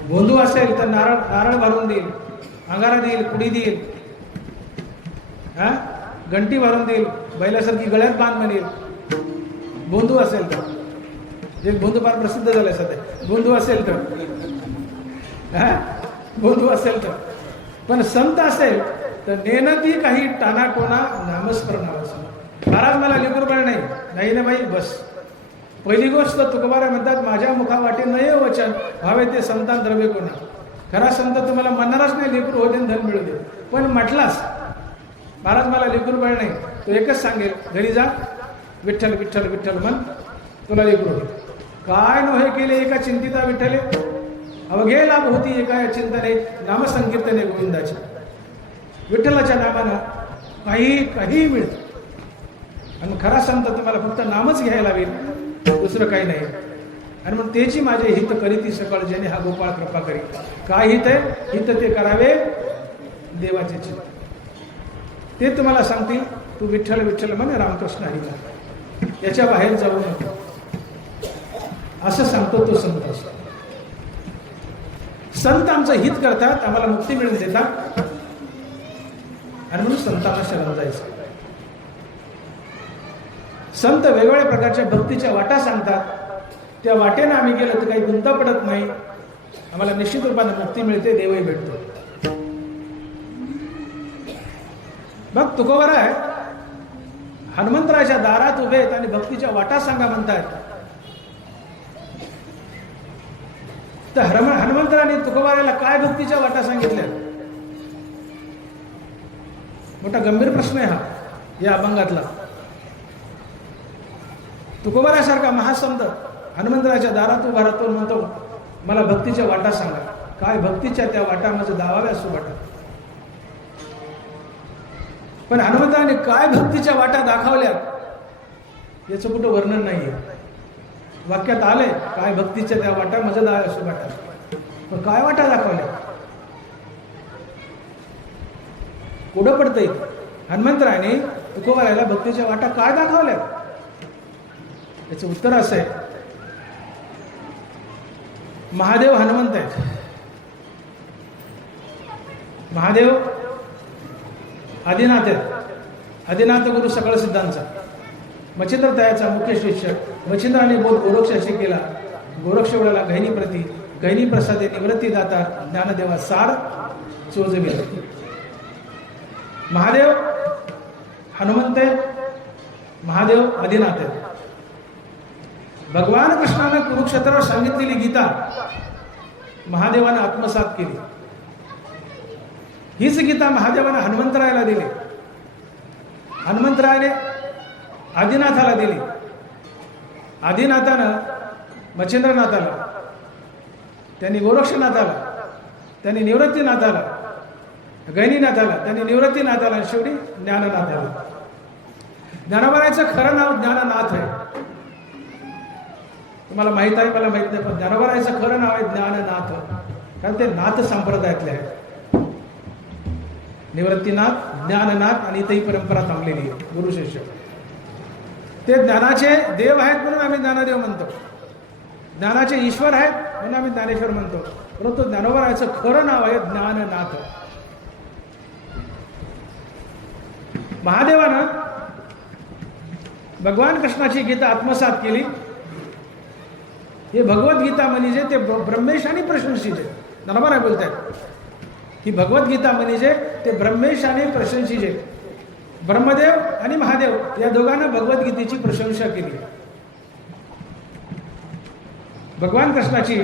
बोंधू असेल तर नारळ नारळ भरून देईल, अंगारा देईल, पुडी देईल, घंटी भरून देईल, बैलासारखी गळ्यात बांध म्हणेल. बोंधू असेल तर, एक बोंधू फार प्रसिद्ध झालाय सध्या, बोंधू असेल तर, बोंधू असेल तर. पण संत असेल तर नेनती काही टाणाटोणा नामस्मरणावाचा. महाराज मला लेकरू बाळ नाही, नाही ना बाई बस. पहिली गोष्ट तुकोबारा म्हणतात, माझ्या मुखावाटे नये वचन व्हावे ते संतान द्रव्य कोणा. खरा संत तुम्हाला म्हणणारच नाही लेकरू होते धन मिळू दे, पण म्हटलास महाराज मला लेकरू बाळ नाही, तो एकच सांगेल घरी जा विठ्ठल विठ्ठल विठ्ठल म्हण, तुला लेकरू होईल. काय नव्हे केले एका चिंतिता विठ्ठले, अवघे लाभ होती एका चिंतने, नामसंकीर्तने गोविंदाची. विठ्ठलाच्या नामानं काही मिळतं. आणि खरा संत तुम्हाला फक्त नामच घ्यायला हवे, दुसरं काही नाही. आणि मग तेची माझे हित करीती सकळ, जेणे हा गोपाळ कृपा करी. काय हित आहे, हित ते करावे देवाचे चिंतन. ते तुम्हाला सांगतील तू विठ्ठल विठ्ठल म्हणे, रामकृष्ण हरी, याच्या बाहेर जाऊ नको, असं सांगतो तो संत असतो. संत आमचं हित करतात, आम्हाला मुक्ती मिळवून देतात, आणि म्हणून संतांना शरण जायचं. संत वेगवेगळ्या प्रकारच्या भक्तीच्या वाटा सांगतात, त्या वाटेनं आम्ही गेलो तर काही गुंता पडत नाही, आम्हाला निश्चित रूपाने मुक्ती मिळते, देवही भेटतो. बघ तुकोबारा आहे, हनुमंतराच्या दारात उभे आहेत आणि भक्तीच्या वाटा सांगा म्हणतात. तर हनुमंतराने तुकोबाराला काय भक्तीच्या वाटा सांगितल्या? मोठा गंभीर प्रश्न आहे हा या अभंगातला. तुकोबारासारखा महासंत हनुमंतराच्या दारात उभा राहतो आणि म्हणतो, मला भक्तीच्या वाटा सांगा. काय भक्तीच्या त्या वाटा माझं दावाव्या असं वाटत. पण हनुमंताने काय भक्तीच्या वाटा दाखवल्यात याचं कुठं वर्णन नाहीये. वाक्यात आलंय काय भक्तीच्या त्या वाटा माझं दाव्या असं वाटत. पण काय वाटा दाखवल्या, कुठं पडतंय? हनुमंतराने तुकोबारायला भक्तीच्या वाटा काय दाखवल्या? याचं उत्तर असं आहे, महादेव हनुमंत आहेत. महादेव आदिनाथ आहेत. आदिनाथ गुरु सकळ सिद्धांचा, मच्छिंद्र तयाचा मुख्य शिष्य. मच्छिंद्राने बोध गोरक्षाशी केला. गोरक्ष वेळाला गहिनी प्रती, गहिनी प्रसादे निवृत्ती दाता, ज्ञानदेवा सार चोजविला. महादेव हनुमंत आहेत, महादेव आदिनाथ आहेत. भगवान कृष्णानं कुरुक्षेत्रावर सांगितलेली गीता महादेवानं आत्मसात केली. हीच गीता महादेवानं हनुमंतरायाला दिली, हनुमंतरायाने आदिनाथाला दिली, आदिनाथानं मच्छिंद्रनाथाला, त्यांनी गोरक्षनाथाला, त्यांनी निवृत्तीनाथाला, गहिनीनाथाला, त्यांनी निवृत्तीनाथाला, आणि शेवटी ज्ञाननाथाला. ज्ञानोबारायचं खरं नाव ज्ञाननाथ आहे. तुम्हाला माहित आहे, मला माहित नाही, पण ज्ञानोबारायचं खरं नाव आहे ज्ञाननाथ, कारण ते नाथ संप्रदायातले आहे. निवृत्तीनाथ, ज्ञाननाथ, आणि इथं ही परंपरा थांबलेली आहे. गुरु शिष्य ते ज्ञानाचे देव आहेत म्हणून आम्ही ज्ञानदेव म्हणतो, ज्ञानाचे ईश्वर आहेत म्हणून आम्ही ज्ञानेश्वर म्हणतो. परंतु ज्ञानोबारायचं खरं नाव आहे ज्ञाननाथ. महादेवानं भगवान कृष्णाची गीता आत्मसात केली. हे भगवद्गीता म्हणजे ते ब्रह्मेश आणि प्रशंसीचे. ज्ञानोबा बोलतात ही भगवद्गीता म्हणजे ते ब्रह्मेश आणि प्रशंसीचे. ब्रह्मदेव आणि महादेव या दोघांना भगवद्गीतेची प्रशंसा केली. भगवान कृष्णाची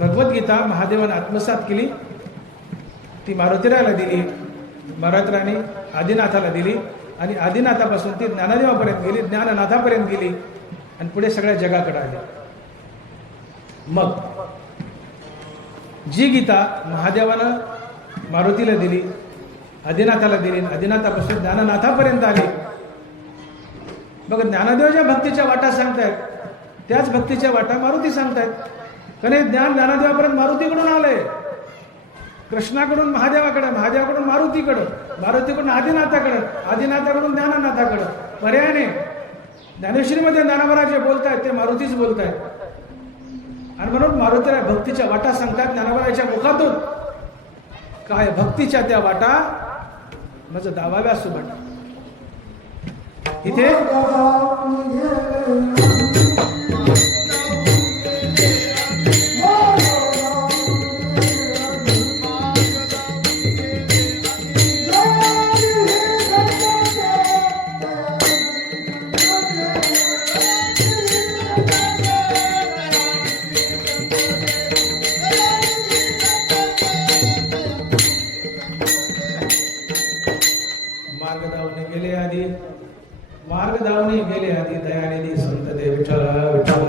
भगवद्गीता महादेवाने आत्मसात केली. ती मारुतीरायाला दिली, मारुतीरायाने आदिनाथाला दिली, आणि आदिनाथापासून ती ज्ञानदेवापर्यंत गेली, ज्ञाननाथापर्यंत गेली, आणि पुढे सगळ्या जगाकडे आली. मग जी गीता महादेवानं मारुतीला दिली, आदिनाथाला दिली, आदिनाथापासून ज्ञाननाथापर्यंत आली. बघ, ज्ञानदेव ज्या भक्तीच्या वाटा सांगतायत त्याच भक्तीच्या वाटा मारुती सांगतायत. कारण हे ज्ञान ज्ञानदेवापर्यंत मारुतीकडून आलंय, कृष्णाकडून महादेवाकडे, महादेवाकडून मारुतीकडं, मारुतीकडून आदिनाथाकडं, आदिनाथाकडून ज्ञाननाथाकडं. पर्यायाने ज्ञानेश्वरीमध्ये ज्ञानोबाराजे बोलतायत ते मारुतीच बोलतायत. आणि म्हणून मारुतीला भक्तीच्या वाटा सांगतात ज्ञानोबाराच्या मुखातून. काय भक्तीच्या त्या वाटा माझं दावाव्या सुबट. इथे मार्ग दावणे गेले आधी दयानिधी संत देव विठ्ठल विठ्ठल.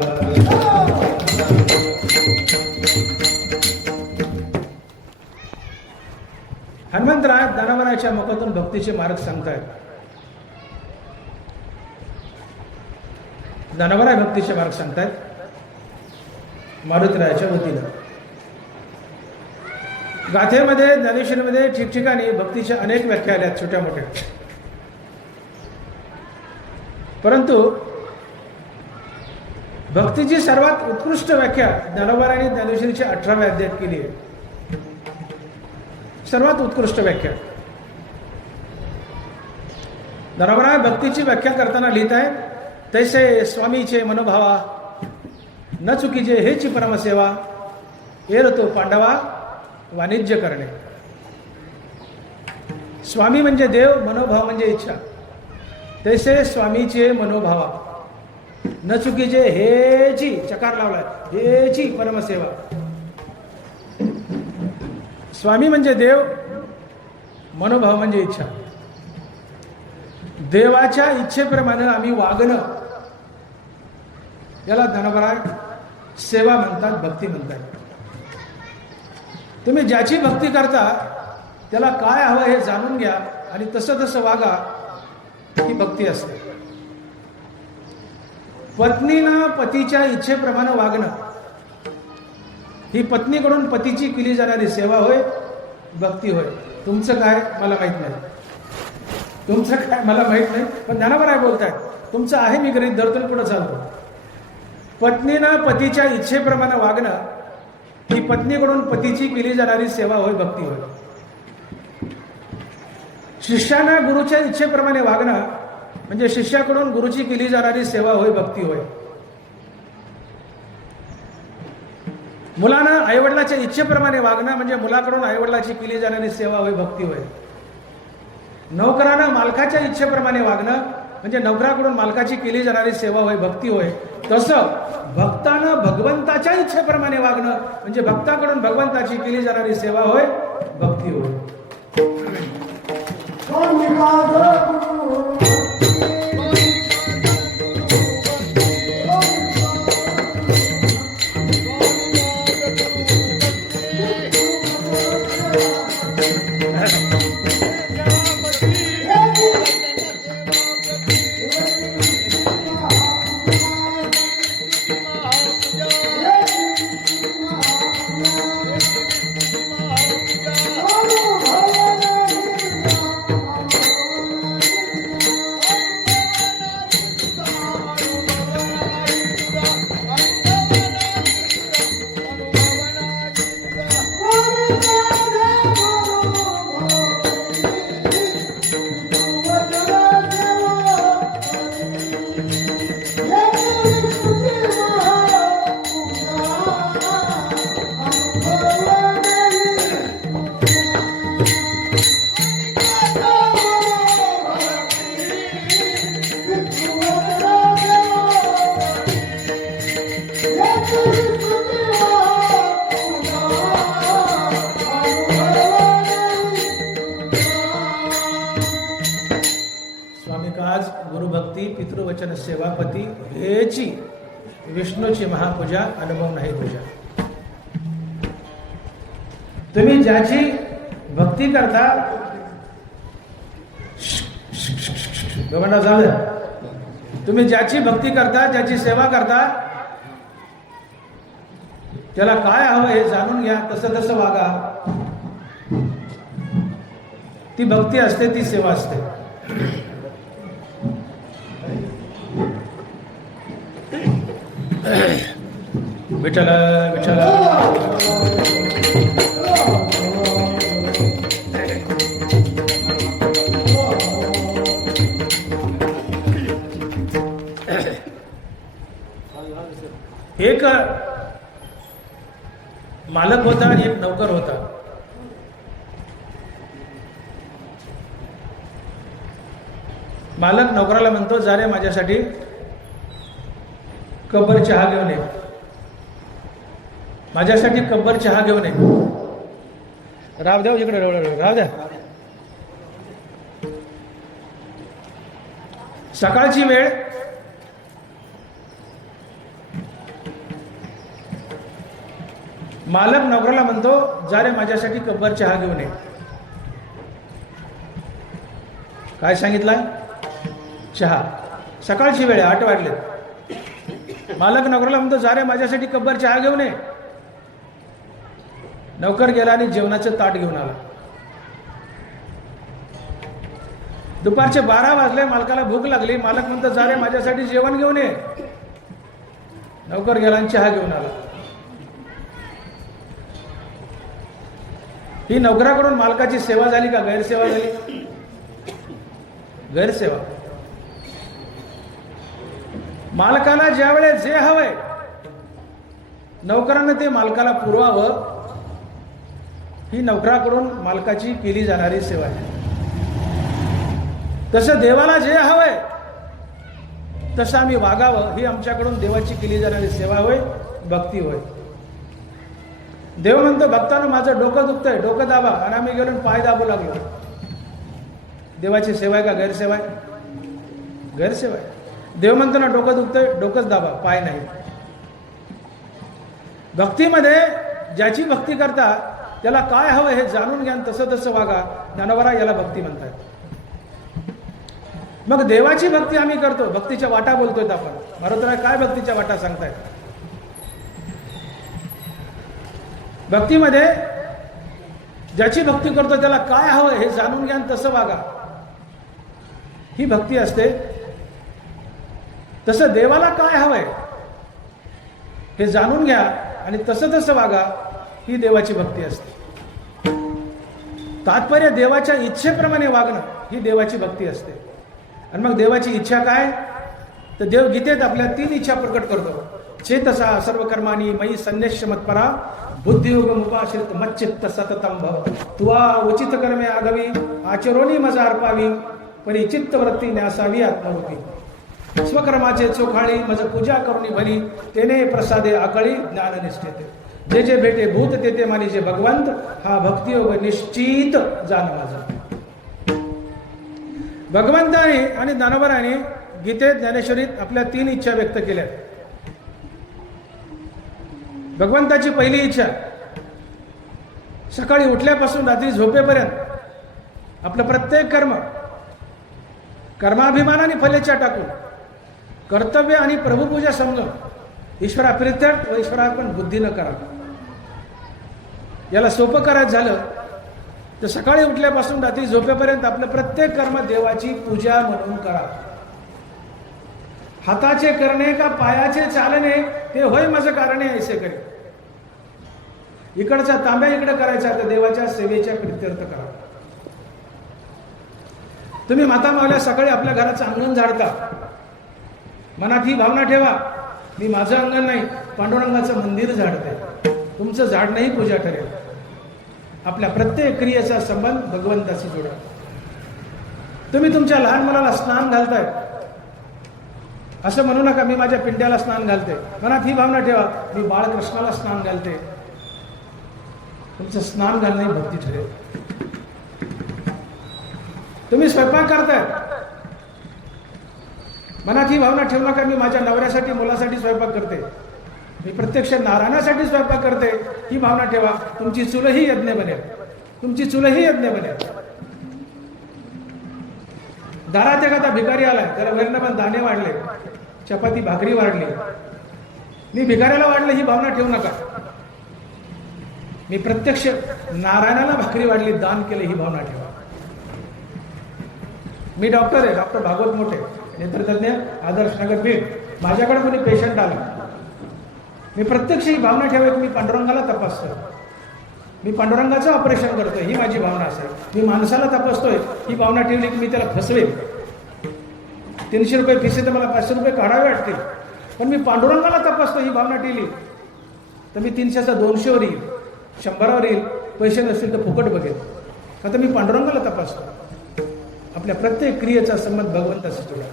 हनुमंतराय ज्ञानोबारायच्या मुखातून भक्तीचे मार्ग सांगतायत. ज्ञानोबाराय भक्तीचे मार्ग सांगतायत मारुतीरायाच्या वतीनं. गाथेमध्ये, ज्ञानेश्वरीमध्ये ठिकठिकाणी भक्तीच्या अनेक व्याख्या आल्यात छोट्या मोठ्या. परंतु भक्तीची सर्वात उत्कृष्ट व्याख्या ज्ञानोबारायांनी ज्ञानेश्वरीच्या 18व्या अध्यायात केली आहे. सर्वात उत्कृष्ट व्याख्या ज्ञानोबाराय भक्तीची व्याख्या करताना लिहित आहे, तैसे स्वामीचे मनोभावा न चुकीचे हेची परमसेवा, एरतो पांडवा वाणिज्य करणे. स्वामी म्हणजे देव, मनोभाव म्हणजे इच्छा. तैसे स्वामीचे मनोभावा न चुकीचे हेची, चकार लावलाय, हेची परमसेवा. स्वामी म्हणजे देव, मनोभाव म्हणजे इच्छा. देवाच्या इच्छेप्रमाणे आम्ही वागणं, याला ज्ञानोबाराय सेवा म्हणतात, भक्ती म्हणतात. तुम्ही ज्याची भक्ती करता त्याला काय हवं हे जाणून घ्या आणि तसं तसं वागा, ही भक्ती असते. पत्नीनं पतीच्या इच्छेप्रमाणे वागणं ही पत्नीकडून पतीची केली जाणारी सेवा होय, भक्ती होय. तुमचं काय मला माहित नाही, तुमचं काय मला माहित नाही, पण ज्ञानावर आहे बोलताय. तुमचं आहे मी गरीब धरतो पुढे चालतो. पत्नीनं पतीच्या इच्छेप्रमाणे वागणं ही पत्नीकडून पतीची केली जाणारी सेवा होय, भक्ती होय. शिष्यानं गुरुच्या इच्छेप्रमाणे वागणं म्हणजे शिष्याकडून गुरुची केली जाणारी सेवा होय, भक्ती होय. मुलानं आईवडिलाच्या इच्छेप्रमाणे वागणं म्हणजे मुलाकडून आईवडिलाची केली जाणारी सेवा होय, भक्ती होय. नोकरानं मालकाच्या इच्छेप्रमाणे वागणं म्हणजे नोकराकडून मालकाची केली जाणारी सेवा होय, भक्ती होय. तसं भक्तानं भगवंताच्या इच्छेप्रमाणे वागणं म्हणजे भक्ताकडून भगवंताची केली जाणारी सेवा होय, भक्ती होय. गुरुभक्ती, पितृवचन, सेवापती हेची विष्णूची महापूजा, अनुभव नाही तुझ्या. तुम्ही ज्याची भक्ती करता, जाऊ द्या, तुम्ही ज्याची भक्ती करता, ज्याची सेवा करता त्याला काय हवं हे जाणून घ्या, तसं तसं वागा. ती भक्ती असते, ती सेवा असते. विठ्ठल विठ्ठल. एक मालक होता आणि एक नौकर होता. मालक नौकराला म्हणतो, जा रे माझ्यासाठी कब्बर चहा घेऊन ये, माझ्यासाठी कब्बर चहा घेऊन ये. राव द्या इकडे, राव द्या. सकाळची वेळ, मालक नोकराला म्हणतो, जा रे माझ्यासाठी कब्बर चहा घेऊन ये. काय सांगितलंय? चहा. सकाळची वेळ, 8 वाजले. मालक नोकराला म्हणतो, जा रे माझ्यासाठी कब्बर चहा घेऊन ये. नौकर गेला आणि जेवणाचं ताट घेऊन आला. दुपारचे 12 वाजले, मालकाला भूक लागली. मालक म्हणतो, जा रे माझ्यासाठी जेवण घेऊन ये. नौकर गेला आणि चहा घेऊन आला. ही नोकराकडून मालकाची सेवा झाली का गैरसेवा झाली? गैरसेवा. मालकाला ज्यावेळेस जे हवंय नौकरानं ते मालकाला पुरवावं, ही नोकराकडून मालकाची केली जाणारी सेवा आहे. तसं देवाला जे हवंय तसं आम्ही वागावं, ही आमच्याकडून देवाची केली जाणारी सेवा होय, भक्ती होय. देव म्हणतो, भक्तानं माझं डोकं दुखतंय, डोकं दाबा. आणि आम्ही गेलो पाय दाबू लागलो. देवाची सेवा आहे का गैरसेवा आहे? गैरसेवा आहे. देव म्हणतो ना, डोकं दुखतंय, डोकंच दाबा, पाय नाही. भक्तीमध्ये ज्याची भक्ती करता त्याला काय हवं हे जाणून घ्या, तसं तसं वागा. ज्ञानोबा याला भक्ती म्हणतात. मग देवाची भक्ती आम्ही करतो, भक्तीच्या वाटा बोलतोय आपण. महाराज काय भक्तीच्या वाटा सांगतायत? भक्तीमध्ये ज्याची भक्ती करतो त्याला काय हवं हे जाणून घ्या, तसं वागा, ही भक्ती असते. तसं देवाला काय हवंय हे जाणून घ्या आणि तसं तसं वागा, ही देवाची भक्ती असते. तात्पर्य देवाच्या इच्छेप्रमाणे वागणं ही देवाची भक्ती असते. आणि मग देवाची इच्छा काय? तर देव गीतेत आपल्या 3 इच्छा प्रकट करतो. चेतसा सर्व कर्माणी मयी संन्यस्य मत्परा बुद्धियोगम उपाश्रित मच्चित्त सततम भव. तुवा उचित कर्मे आगवी आचरोनी मजा अर्पावी परी चित्त वृत्ती न्यासावी आत्मरूपी. स्वकर्माचे चोखाळी मज पूजा करुणी भली तेने प्रसादे आकळी ज्ञाननिष्ठेते. जे जे भेटे भूत ते ते मानी जे भगवंत हा भक्तियोग निश्चित जाण माझा. भगवंताने आणि ज्ञानोबराने गीतेत ज्ञानेश्वरीत आपल्या 3 इच्छा व्यक्त केल्या. भगवंताची पहिली इच्छा, सकाळी उठल्यापासून रात्री झोपेपर्यंत आपलं प्रत्येक कर्माभिमानाने फलेच्छा टाकून कर्तव्य आणि प्रभुपूजा समजून ईश्वराप्रित्यर्थ व ईश्वरार्पण बुद्धीनं करा. याला सोपं करायचं झालं तर सकाळी उठल्यापासून रात्री झोपेपर्यंत आपलं प्रत्येक कर्म देवाची पूजा म्हणून करा. हाताचे करणे का पायाचे चालणे ते होय माझं कारणे ऐसे करे. इकडचा तांब्या इकडे करायचा तर देवाच्या सेवेच्या प्रित्यर्थ करा. तुम्ही माता मावल्या सकाळी आपल्या घराचं अंगण झाडता, मनात ही भावना ठेवा, मी माझं अंगण नाही पांडुरंगाचं मंदिर झाडते. तुमचं झाडणंही पूजा ठरेल. आपल्या प्रत्येक क्रियेचा संबंध भगवंताशी जोडा. तुम्ही तुमच्या लहान मुलाला स्नान घालताय, असं म्हणू नका मी माझ्या पिंड्याला स्नान घालते. मनात ही भावना ठेवा, मी बाळकृष्णाला स्नान घालते. तुमचं स्नान घालणे भक्ती ठरेल. तुम्ही स्वयंपाक करताय, मनात ही भावना ठेवू नका मी माझ्या नवऱ्यासाठी मुलासाठी स्वयंपाक करते, मी प्रत्यक्ष नारायणासाठी स्वयंपाक करते. ही भावना ठेवा. तुमची चूलही यज्ञ बनेल. तुमची चूलही यज्ञ बनेल. दारात एखादा भिकारी आलाय, त्याला वैरनं दाणे वाढले, चपाती भाकरी वाढली, मी भिकाऱ्याला वाढले ही भावना ठेवू नका. मी प्रत्यक्ष नारायणाला भाकरी वाढली, दान केले ही भावना ठेवा. मी डॉक्टर आहे, डॉक्टर भागवत मोठे, नेत्रतज्ञ, आदर्श नगर बीड. माझ्याकडे कोणी पेशंट आला, मी प्रत्यक्ष ही भावना ठेवा की मी पांडुरंगाला तपासतोय, मी पांडुरंगाचं ऑपरेशन करतोय, ही माझी भावना असेल. मी माणसाला तपासतोय ही भावना ठेवली की मी त्याला फसवेन. 300 रुपये फीस तर मला 500 रुपये काढावे वाटतील, पण मी पांडुरंगाला तपासतो ही भावना ठेवली तर मी 300चा 200वर येईल, 100वर येईल. पैसे नसतील तर फुकट बघेल, का तर मी पांडुरंगाला तपासतो. आपल्या प्रत्येक क्रियेचा संबंध भगवंताशी जोडा.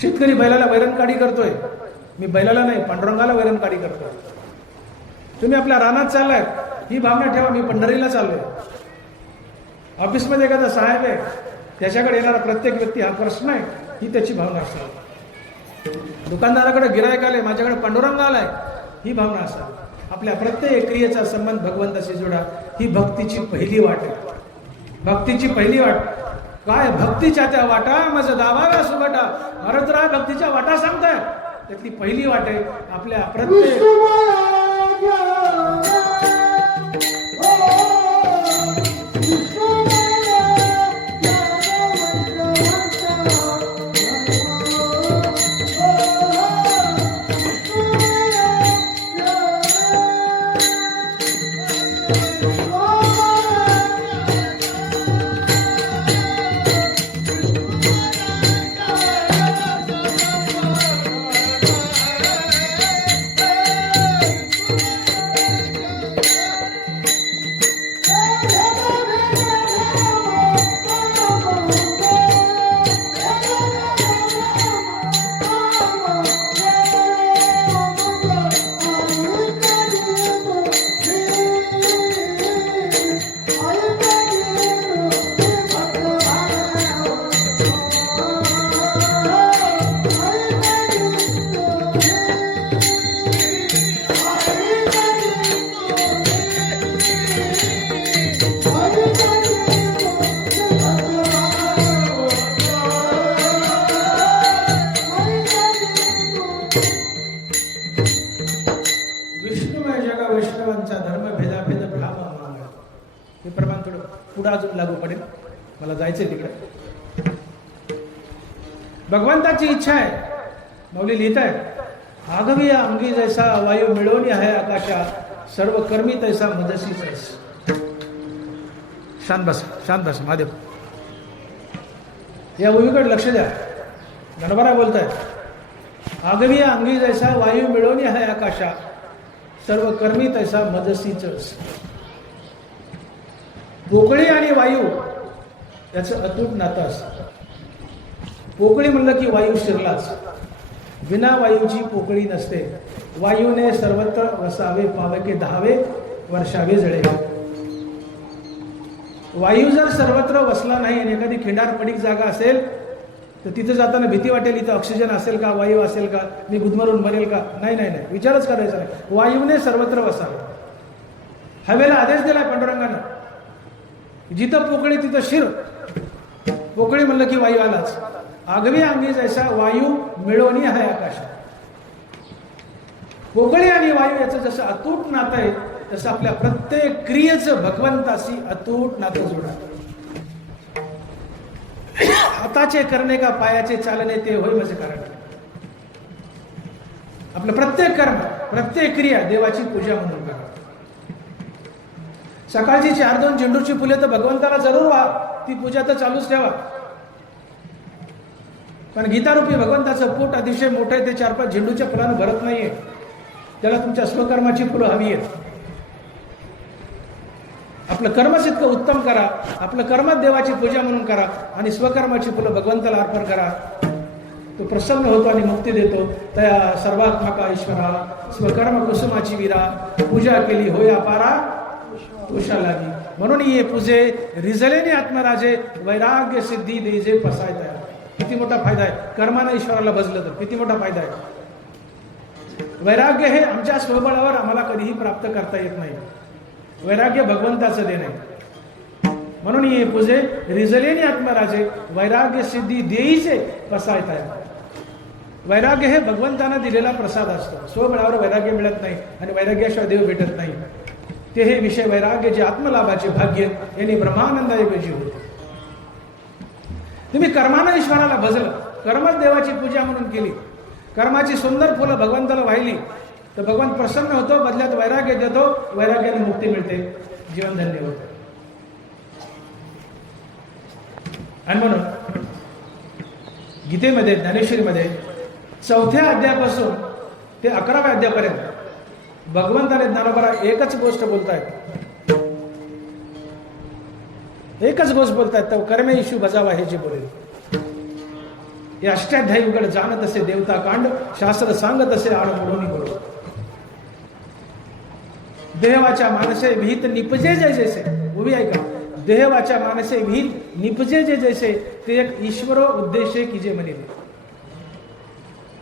शेतकरी बैलाला वैरणकाडी करतोय, मी बैलाला नाही पांडुरंगाला वैरणकाडी करतोय. तुम्ही आपल्या रानात चाललाय ही भावना ठेवा, मी पंढरीला चाललोय. ऑफिसमध्ये एखादा साहेब आहे, त्याच्याकडे येणारा प्रत्येक व्यक्ती हा कृष्ण आहे, ही त्याची भावना असावी. दुकानदाराकडे गिरायक आले, माझ्याकडे पांडुरंग आलाय, ही भावना असावी. आपल्या प्रत्येक क्रियेचा संबंध भगवंताशी जोडा. ही भक्तीची पहिली वाट आहे. भक्तीची पहिली वाट काय? भक्तीच्या त्या वाटा माझं दावाव्या सुगटा. महाराज भक्तीच्या वाटा सांगताय, त्यातली पहिली वाट आहे आपल्या प्रत्येक मला जायचंय तिकडे. भगवंताची इच्छा आहे. माऊली लिहित आहे, आगवी अंगी जैसा वायू मिळवणी आहे आकाशा, सर्व कर्मी तैसा मजसी तैसा. शांत बस, शांत बस महादेव. या ओवीकडे लक्ष द्या. गणपरा बोलताय, आगवी अंगी जैसा वायू मिळवणी आहे आकाशा, सर्व कर्मी तैसा मजसीच. पोकळी आणि वायू याचं अतूट नातं असतं. पोकळी म्हणलं की वायू शिरलाच. विना वायूची पोकळी नसते. वायूने सर्वत्र वसावे पावके धावे, वर्षावे जळेवे. वायू जर सर्वत्र वसला नाही आणि एखादी खिंडार पडीक जागा असेल तर तिथे जाताना भीती वाटेल, इथं ऑक्सिजन असेल का, वायू असेल का, मी गुदमरून मरेल का. नाही नाही नाही, विचारच करायचा नाही. वायूने सर्वत्र वसावे. हवेला आदेश दिलाय पांडुरंगानं, जिथं पोकळी तिथं शिर. पोकळी म्हणलं की वायू आलाच. आगवी अंगी जैसा वायू मिळवणी आहे आकाश. पोकळी आणि वायू याचं जसं अतूट नातं आहे तसं आपल्या प्रत्येक क्रियेचं भगवंताशी अतूट नातं जोडा. हाताचे करणे का पायाचे चालणे ते होय माझे कारण. आपलं प्रत्येक कर्म, प्रत्येक क्रिया देवाची पूजा म्हणून करा. सकाळची 4-2 झेंडूची फुले तर भगवंताला जरूर व्हा, ती पूजा तर चालूच ठेवा. पण गीतारूपी भगवंताचं पोट अतिशय मोठं आहे. ते 4-5 झेंडूच्या फुलानं भरत नाहीये. त्याला तुमच्या स्वकर्माची फुलं हवी आहेत. आपलं कर्मच इतकं उत्तम करा, आपलं कर्मच देवाची पूजा म्हणून करा आणि स्वकर्माची फुलं भगवंताला अर्पण करा. तो प्रसन्न होतो आणि मुक्ती देतो. तया सर्वात्मका ईश्वरा स्वकर्म कुसुमाची वीरा, पूजा केली होय अपारा तुषा लागी. म्हणून ये पूजे रिजलेने आत्मराजे, वैराग्य सिद्धी देजे पसाय तया. किती मोठा फायदा आहे कर्मानं ईश्वराला भजलं तर. किती मोठा फायदा आहे. वैराग्य हे आमच्या स्वबळावर आम्हाला कधीही प्राप्त करता येत नाही. वैराग्य भगवंताचं देण आहे. म्हणून ये पूजे रिजलेने आत्मराजे, वैराग्य सिद्धी देईचे पसायता. वैराग्य हे भगवंतानं दिलेला प्रसाद असतो. स्वबळावर वैराग्य मिळत नाही आणि वैराग्याशिवाय देव भेटत नाही. ते हे विषय वैराग्य जे आत्मलाभाचे भाग्य यांनी ब्रह्मानंदाऐवजी होते. तुम्ही कर्मानं ईश्वराला भजलं, कर्मच देवाची पूजा म्हणून केली, कर्माची सुंदर फुलं भगवंताला वाहिली तर भगवंत प्रसन्न होतो, बदल्यात वैराग्य देतो, वैराग्याने मुक्ती मिळते, जीवन धन्य होतं. आणि म्हणून गीतेमध्ये, ज्ञानेश्वरीमध्ये 4थ्या अध्यायापासून ते 11व्या अध्यायापर्यंत भगवंताने ज्ञानोबाला एकच गोष्ट बोलतायत. एकच गोष्ट बोलतायत, तर कर्मे इशू बजावा हे जे बोलेल. हे अष्टाध्यायी उघड जाणत असे देवता कांड, शास्त्र सांगत असे आड मोडून बोल. देहवाच्या मानसे विहित निपजे जे जैसे, उभी ऐका, देहवाच्या मानसे विहित निपजे जे जैसे, ते एक ईश्वरो उद्देशे कीजे म्हणिले.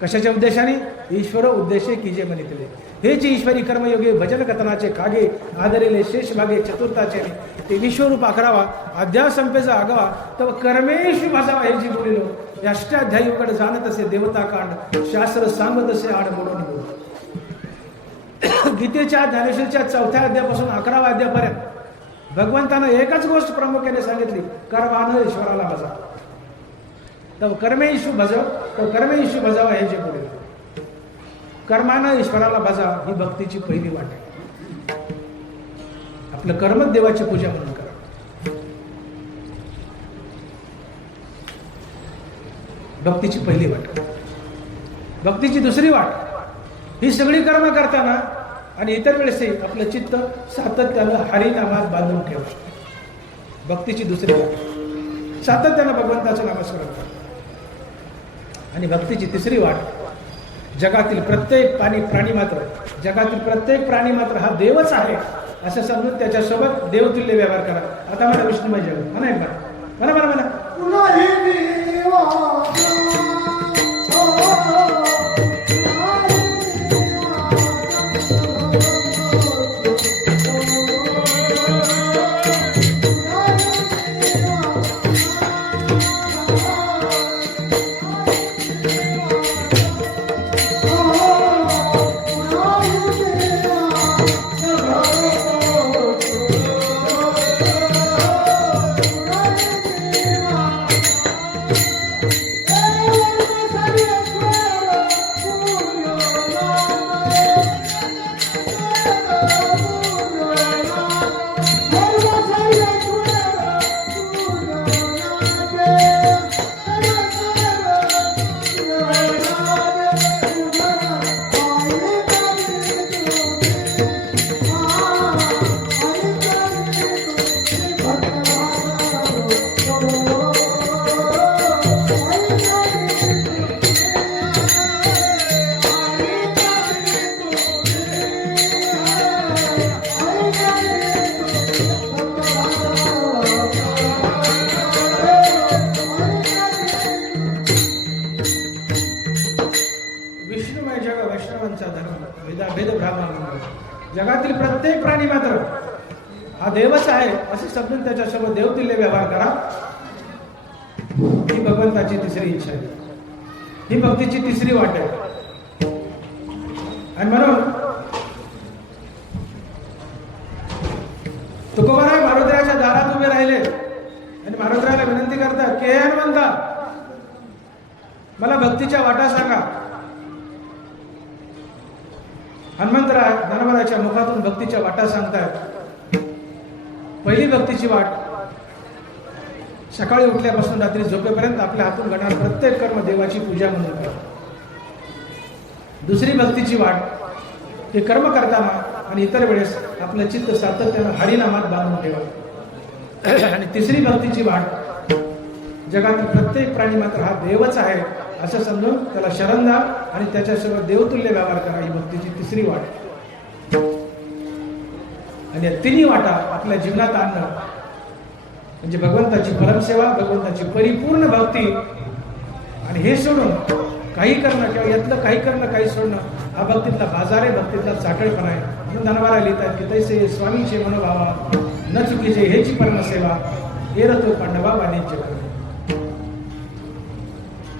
कशाच्या उद्देशाने? ईश्वर उद्देशे कीजे म्हणितले. हे जे ईश्वरी कर्मयोगी भजन कथनाचे कागे आदरेले शेष भागे चतुर्थाचे ते विश्वरूप आखरावा, अध्याय संपेचा आगावा, तर कर्मेशु भासावा हे जी बोलिलो. या अष्टाध्यायीकडे जाणत असे देवता कांड, शास्त्र सांगत असे आड मोडून बोल. गीतेच्या ज्ञानेश्वरीच्या 4थ्या अध्यायापासून 11व्या अध्यायापर्यंत भगवंतानं एकच गोष्ट प्रामुख्याने सांगितली, कर्मानं ईश्वराला भजा. तर कर्मेशु भजव, तर कर्मेशु भजावा हे जे बोलिलो. कर्मानं ईश्वराला भजा ही भक्तीची पहिली वाट आहे. आपलं कर्मच देवाची पूजा म्हणून करा. भक्तीची पहिली वाट. भक्तीची दुसरी वाट, ही सगळी कर्म करताना आणि इतर वेळेसही आपलं चित्त सातत्यानं हरिनामात बांधून ठेवा. भक्तीची दुसरी वाट, सातत्यानं भगवंताचं नामस्मरण करा. आणि भक्तीची तिसरी वाट, जगातील प्रत्येक प्राणी मात्र, जगातील प्रत्येक प्राणी मात्र हा देवच आहे असं समजून त्याच्यासोबत देवतुल्य व्यवहार करा. आता मला विष्णुमय जगत म्हणा, एक म्हणा म्हणा म्हणा जगातील प्रत्येक प्राणी मात्र हा देवच आहे असे समजून त्याच्यासोबत देवतुल्य व्यवहार करा. ही भगवंताची तिसरी इच्छा आहे. ही भक्तीची तिसरी वाट आहे. आणि म्हणून तुकोबाराय मारुद्राच्या दारात उभे राहिले आणि मारुद्राला विनंती करतात की हे हनुमंता, मला भक्तीच्या वाटा सांगा. हनुमंतराय ज्ञानोबाच्या मुखातून भक्तीच्या वाटा सांगतात. पहिली भक्तीची वाट, सकाळी उठल्यापासून रात्री झोपेपर्यंत आपल्या हातून घडणारे प्रत्येक कर्म देवाची पूजा म्हणून करा. दुसरी भक्तीची वाट, ते कर्म करताना आणि इतर वेळेस आपलं चित्त सातत्यानं हरिनामात बांधून ठेवा. आणि तिसरी भक्तीची वाट, जगातील प्रत्येक प्राणी मात्र हा देवच आहे असं समजून त्याला शरण द्या आणि त्याच्यासोबत देवतुल्य व्यवहार करा. ही भक्तीची तिसरी वाट. आणि या तिन्ही वाटा आपल्या जीवनात आणणं म्हणजे भगवंताची परमसेवा, भगवंताची परिपूर्ण भक्ती. आणि हे सोडून काही करणं किंवा यातलं काही करणं काही सोडणं हा भक्तीतला बाजार आहे, भक्तीतला चाटळपणा आहे. म्हणून धनवारा लिहितात की तैसे स्वामीचे मनोभावा न चुकीचे हेची परमसेवा एरतो पांडवा वाणिज्य.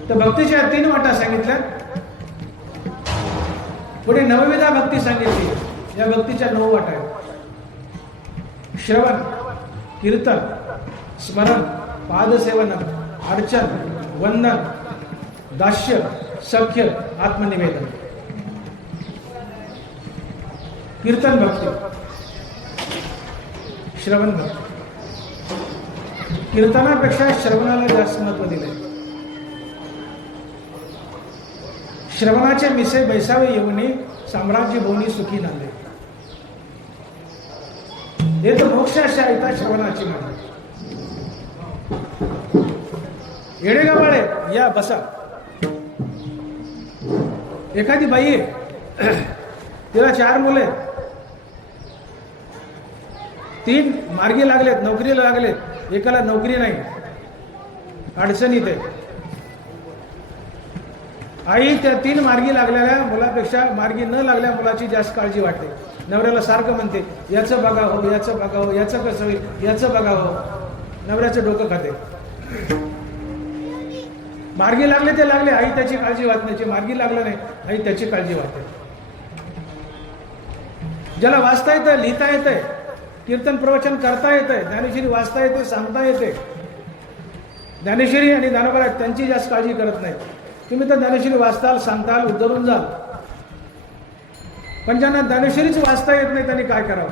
तर भक्तीच्या तीन वाटा सांगितल्या. पुढे नवविधा भक्ती सांगितली. या भक्तीच्या 9 वाटा आहेत. श्रवण, कीर्तन, स्मरण, पादसेवन, अर्चन, वंदन, दास्य, सख्य, आत्मनिवेदन. कीर्तन भक्ती, श्रवण भक्ती. कीर्तनापेक्षा श्रवणाला जास्त महत्व दिले. श्रवणाचे मिसे बैसावे येऊनी साम्राज्य भोवनी सुखी नांदे. हे तर मोक्षाशी ऐता श्रवणाची मान. येडेगावाळे या बसा. एखादी बाई आहे, तिला 4 मुले, 3 मार्गी लागलेत, नोकरीला लागलेत, एकाला नोकरी नाही, अडचणीत आहे. आई त्या 3 मार्गी लागलेल्या मुलापेक्षा मार्गी न लागल्या मुलाची जास्त काळजी वाटते. नवऱ्याला सारखं म्हणते याचं बघावं, याचं बघावं, याचं कसं होईल, याचं बघावं. नवऱ्याचं डोकं खाते. मार्गी लागले ते लागले, आई त्याची काळजी वाटण्याची. मार्गी लागलं नाही, आई त्याची काळजी वाटते. ज्याला वाचता येतं, लिहिता येतंय, कीर्तन प्रवचन करता येतंय, ज्ञानेश्वरी वाचता येते, सांगता येते, ज्ञानेश्वरी आणि ज्ञानोबा त्यांची जास्त काळजी करत नाही. तुम्ही तर ज्ञानेश्वरी वाचताल, सांगताल, उद्धरून जाल. पण ज्यांना ज्ञानेश्वरीच वाचता येत नाही त्यांनी काय करावं?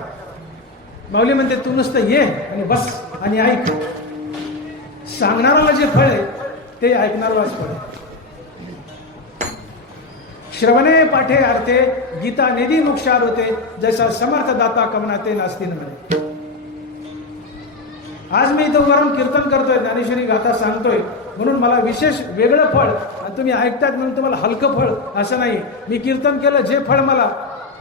माऊली म्हणते तू नुसतं ये आणि बस आणि ऐक. सांगणाराला जे फळ आहे ते ऐकणारालाच फळ आहे. श्रवणे पाठे अर्थे गीता निधी मोक्षार होते जैसा समर्थ दाता कमनाते नास्तीन म्हणे. आज मी इथं उभारून कीर्तन करतोय, ज्ञानेश्वरी गाथा सांगतोय म्हणून मला विशेष वेगळं फळ आणि तुम्ही ऐकतायत म्हणून तुम्हाला हलकं फळ असं नाही. मी कीर्तन केलं, जे फळ मला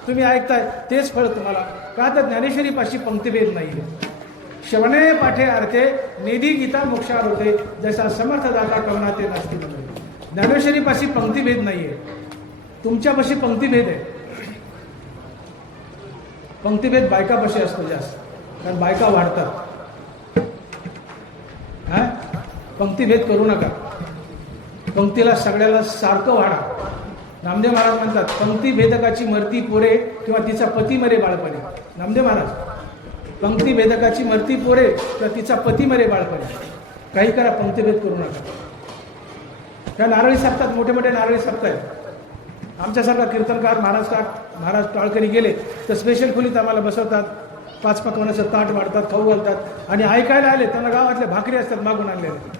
तुम्ही ऐकताय तेच फळ तुम्हाला. का तर ज्ञानेश्वरी पाशी पंक्तिभेद नाही. श्रवणे पाठे अर्थे निधी गीता मोक्षार होते जैसा समर्थ दाता कमनाते नास्तीन म्हणे. ज्ञानेश्वरी पाशी पंक्तिभेद नाहीये, तुमच्यापाशी पंक्तिभेद आहे. पंक्तिभेद बायकापाशी असतो जास्त, कारण बायका वाढतात. हा, पंक्तिभेद करू नका. पंक्तीला सगळ्याला सारखं वाढा. नामदेव महाराज म्हणतात पंक्ती भेदकाची मरती पोरे किंवा तिचा पती मरे बाळपणे. नामदेव महाराज, पंक्ती भेदकाची मरती पोरे किंवा तिचा पती मरे बाळपणे. काही करा, पंक्तिभेद करू नका. त्या नारळी सापतात, मोठे मोठे नारळी सापतायत. आमच्यासारखा कीर्तनकार महाराज टाळकरी गेले तर स्पेशल खोलीत आम्हाला बसवतात, 5 पकवानाचं ताट वाढतात, खाऊ घालतात आणि ऐकायला आले त्यांना गावातल्या भाकरी असतात मागून आणलेल्या.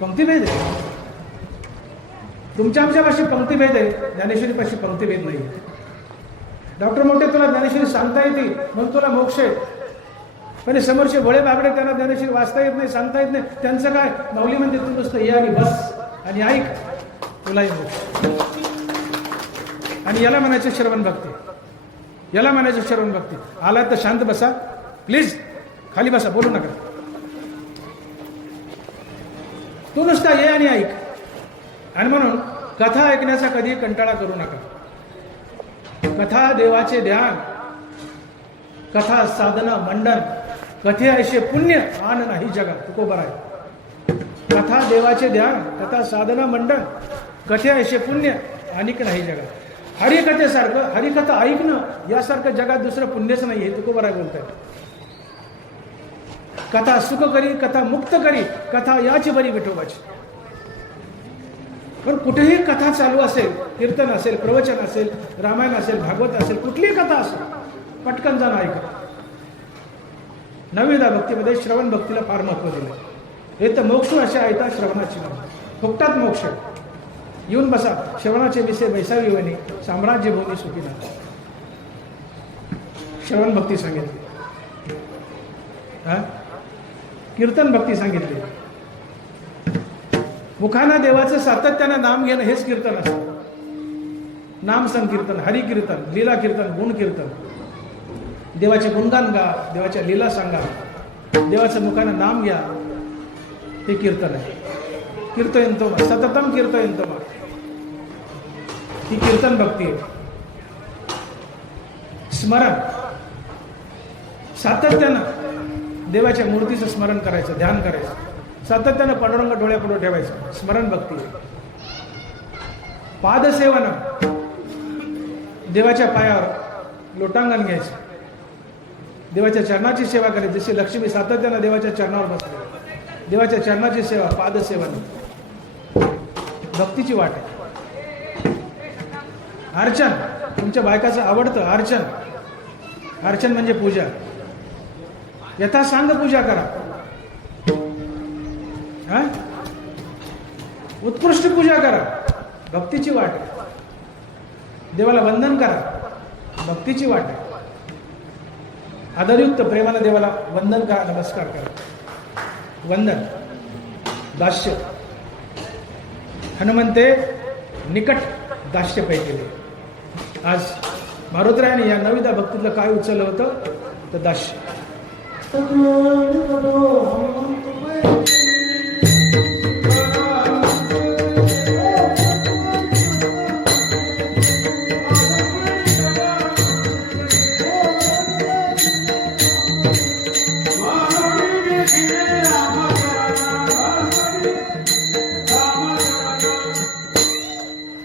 पंक्तिभेद आहे. तुमच्या आमच्यापाशी पंक्तिभेद आहे, ज्ञानेश्वरीपाशी पंक्तिभेद नाही. डॉक्टर मोठे तुला ज्ञानेश्वरी सांगता येते म्हणून तुला मोक्ष आहे, पण समोरचे भोळे बागडे त्यांना ज्ञानेश्वरी वाचता येत नाही, सांगता येत नाही, त्यांचं काय? माऊली म्हणते तू नुसतं ये आणि बस आणि ऐक, तुलाही मोक्ष. आणि याला म्हणायचं श्रवण भक्ती, याला म्हणायचं श्रवण भक्ती. आला तर शांत बसा, प्लीज खाली बसा, बोलू नका. तू नुसता ये आणि ऐक. आणि म्हणून कथा ऐकण्याचा कधी कंटाळा करू नका. कथा देवाचे ध्यान, कथा साधना मंडन कथे ऐसे पुण्य आन नाही जगात. तुकोबर आहे. कथा देवाचे ध्यान, कथा साधना मंडन कथे ऐसे पुण्य अनिक नाही जगात. हरिकथेसारखं, हरिकथा ऐकणं यासारखं जगात दुसरं पुण्यच नाही हे तुकोबर आहे बोलताय. कथा सुख करी, कथा मुक्त करी, कथा याची बरी विठोबाची. पण कुठेही कथा चालू असेल, कीर्तन असेल, प्रवचन असेल, रामायण असेल, भागवत असेल, कुठलीही कथा असेल, पटकन जाणं ऐका. नवविधा भक्तीमध्ये श्रवण भक्तीला फार महत्व दिलं. हे तर मोक्ष अशा ऐता श्रवणाची नाव, फुकटात मोक्ष. येऊन बसा श्रवणाचे विषय बैसावी वनी, साम्राज्य भूमी सुखी ना. श्रवण भक्ती सांगितली, कीर्तन भक्ती सांगितली. मुखाना देवाचं सातत्यानं नाम घेणं हेच कीर्तन असतं. नाम संकीर्तन, हरिकीर्तन, लीला कीर्तन, गुण कीर्तन. देवाचे गुणगान गा, देवाच्या लीला सांगा, देवाचं मुखानं नाम घ्या, हे कीर्तन आहे. कीर्तयंतो मा, सततम कीर्तयंतो मा, ही कीर्तन भक्ती आहे. स्मरण, सातत्यानं देवाच्या मूर्तीचं स्मरण करायचं, ध्यान करायचं, सातत्यानं पांडुरंग डोळ्यापुढे ठेवायचं, स्मरण भक्ती आहे. पादसेवन, देवाच्या पायावर लोटांगण घ्यायचं, देवाच्या चरणाची सेवा करायची. जशी लक्ष्मी सातत्यानं देवाच्या चरणावर बसते, देवाच्या चरणाची सेवा, पादसेवन भक्तीची वाट आहे. अर्चन, तुमच्या बायकाचं आवडतं अर्चन. अर्चन म्हणजे पूजा. यथासांग पूजा करा, उत्कृष्ट पूजा करा, भक्तीची वाट आहे. देवाला वंदन करा, भक्तीची वाट आहे. आदरयुक्त प्रेमानं देवाला वंदन करा, नमस्कार करा. वंदन, दास्य. हनुमंते निकट दास्य पैकी. आज मारुतीरायाने या नवविधा भक्तीतलं काय उचललं होतं तर दास्य.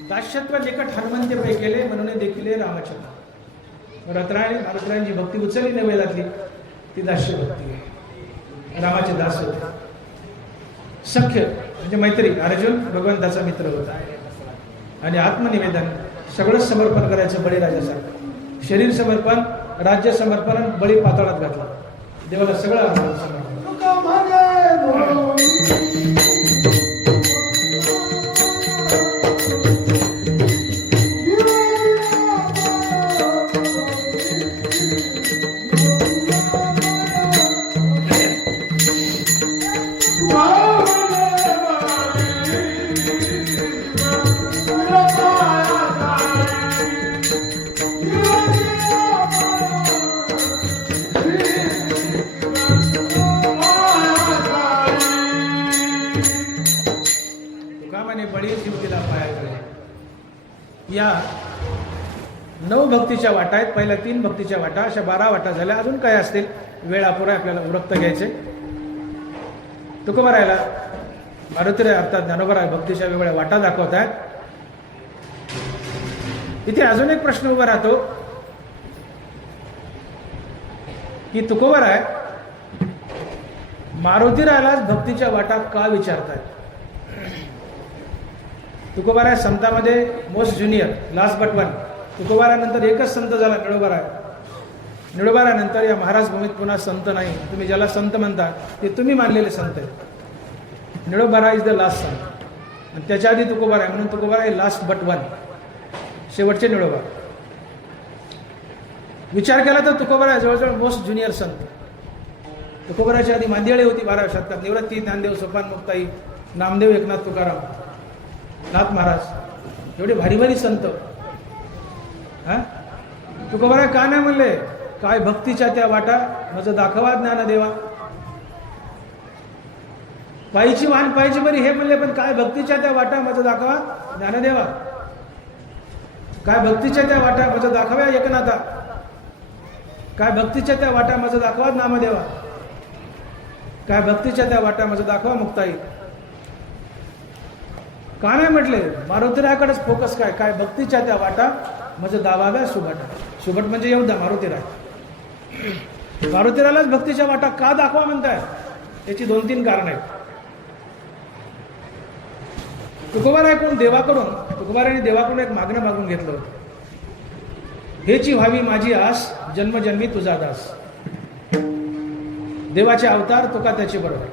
दास्यत्व निकट हनुमंते पै केले म्हणून देखील रामचंद्र. मारुतीरायांची भक्ती उचलली नवेलातली ती दास्य भक्ती आहे. रामाचे दास होते. सख्य म्हणजे मैत्री. अर्जुन भगवंताचा मित्र होता. आणि आत्मनिवेदन, सगळं समर्पण करायचं बळीराजासारखं. शरीर समर्पण, राज्य समर्पण, बळी पाताळात घातला. देवाला सगळं समर्पण. या 9 भक्तीच्या वाटा आहेत. पहिल्या 3 भक्तीच्या वाटा, अशा 12 वाटा झाल्या. अजून काय असतील, वेळ अपुरा आपल्याला उरकत घ्यायचे. तुकोबारायला मारुतीराय अर्थात ज्ञानोबाराय भक्तीच्या वेगवेगळ्या वाटा दाखवत आहेत. इथे अजून एक प्रश्न उभा राहतो की तुकोबाराय मारुतीरायलाच भक्तीच्या वाटा का विचारतायत. तुकोबाराय संतांमध्ये most junior, last but one. तुकोबारानंतर एकच संत झाला, निळोबाराय. निळोबारानंतर या महाराज भूमीत पुन्हा संत नाही. तुम्ही ज्याला संत म्हणता ते तुम्ही मानलेले संत आहेत. निळोबाराय इज द लास्ट संत. आणि त्याच्या आधी तुकोबाराय, म्हणून तुकोबाराय लास्ट बट वन, शेवटचे निळोबा. विचार केला तर तुकोबाराय जवळजवळ मोस्ट ज्युनियर संत. तुकोबारायच्या आधी मांदियाळी होती 12व्या शतकात. निवृत्ती, ज्ञानदेव, सोपान, मुक्ताई, नामदेव, एकनाथ, तुकाराम, नाथ महाराज, एवढे भारी भारी संत. तुकोबाराय का नाही म्हणले, काय भक्तीच्या त्या वाटा माझं दाखवा ज्ञानदेवा. पायीची वाहन पायीची बरी हे म्हणले, पण काय भक्तीच्या त्या वाटा माझं दाखवा ज्ञानदेवा. काय भक्तीच्या त्या वाटा माझं दाखव्या एकनाथा. काय भक्तीच्या त्या वाटा माझं दाखवा नामदेवा, काय भक्तीच्या त्या वाटा माझं दाखवा मुक्ताई. का नाही म्हटले, मारुतीरायाकडेच फोकस काय, काय भक्तीच्या त्या वाटा माझं दावाव्या सुभटा. सुभट म्हणजे येऊ द्या मारुतीराय. मारुतीरायालाच भक्तीच्या वाटा का दाखवा म्हणताय, याची 2-3 कारण आहेत. तुकोबारायकडून देवाकडून एक मागणं मागून घेतलं होतं. हेची व्हावी माझी आस, जन्मजन्मी तुझा दास. देवाचे अवतार तुका त्याचे बरोबर.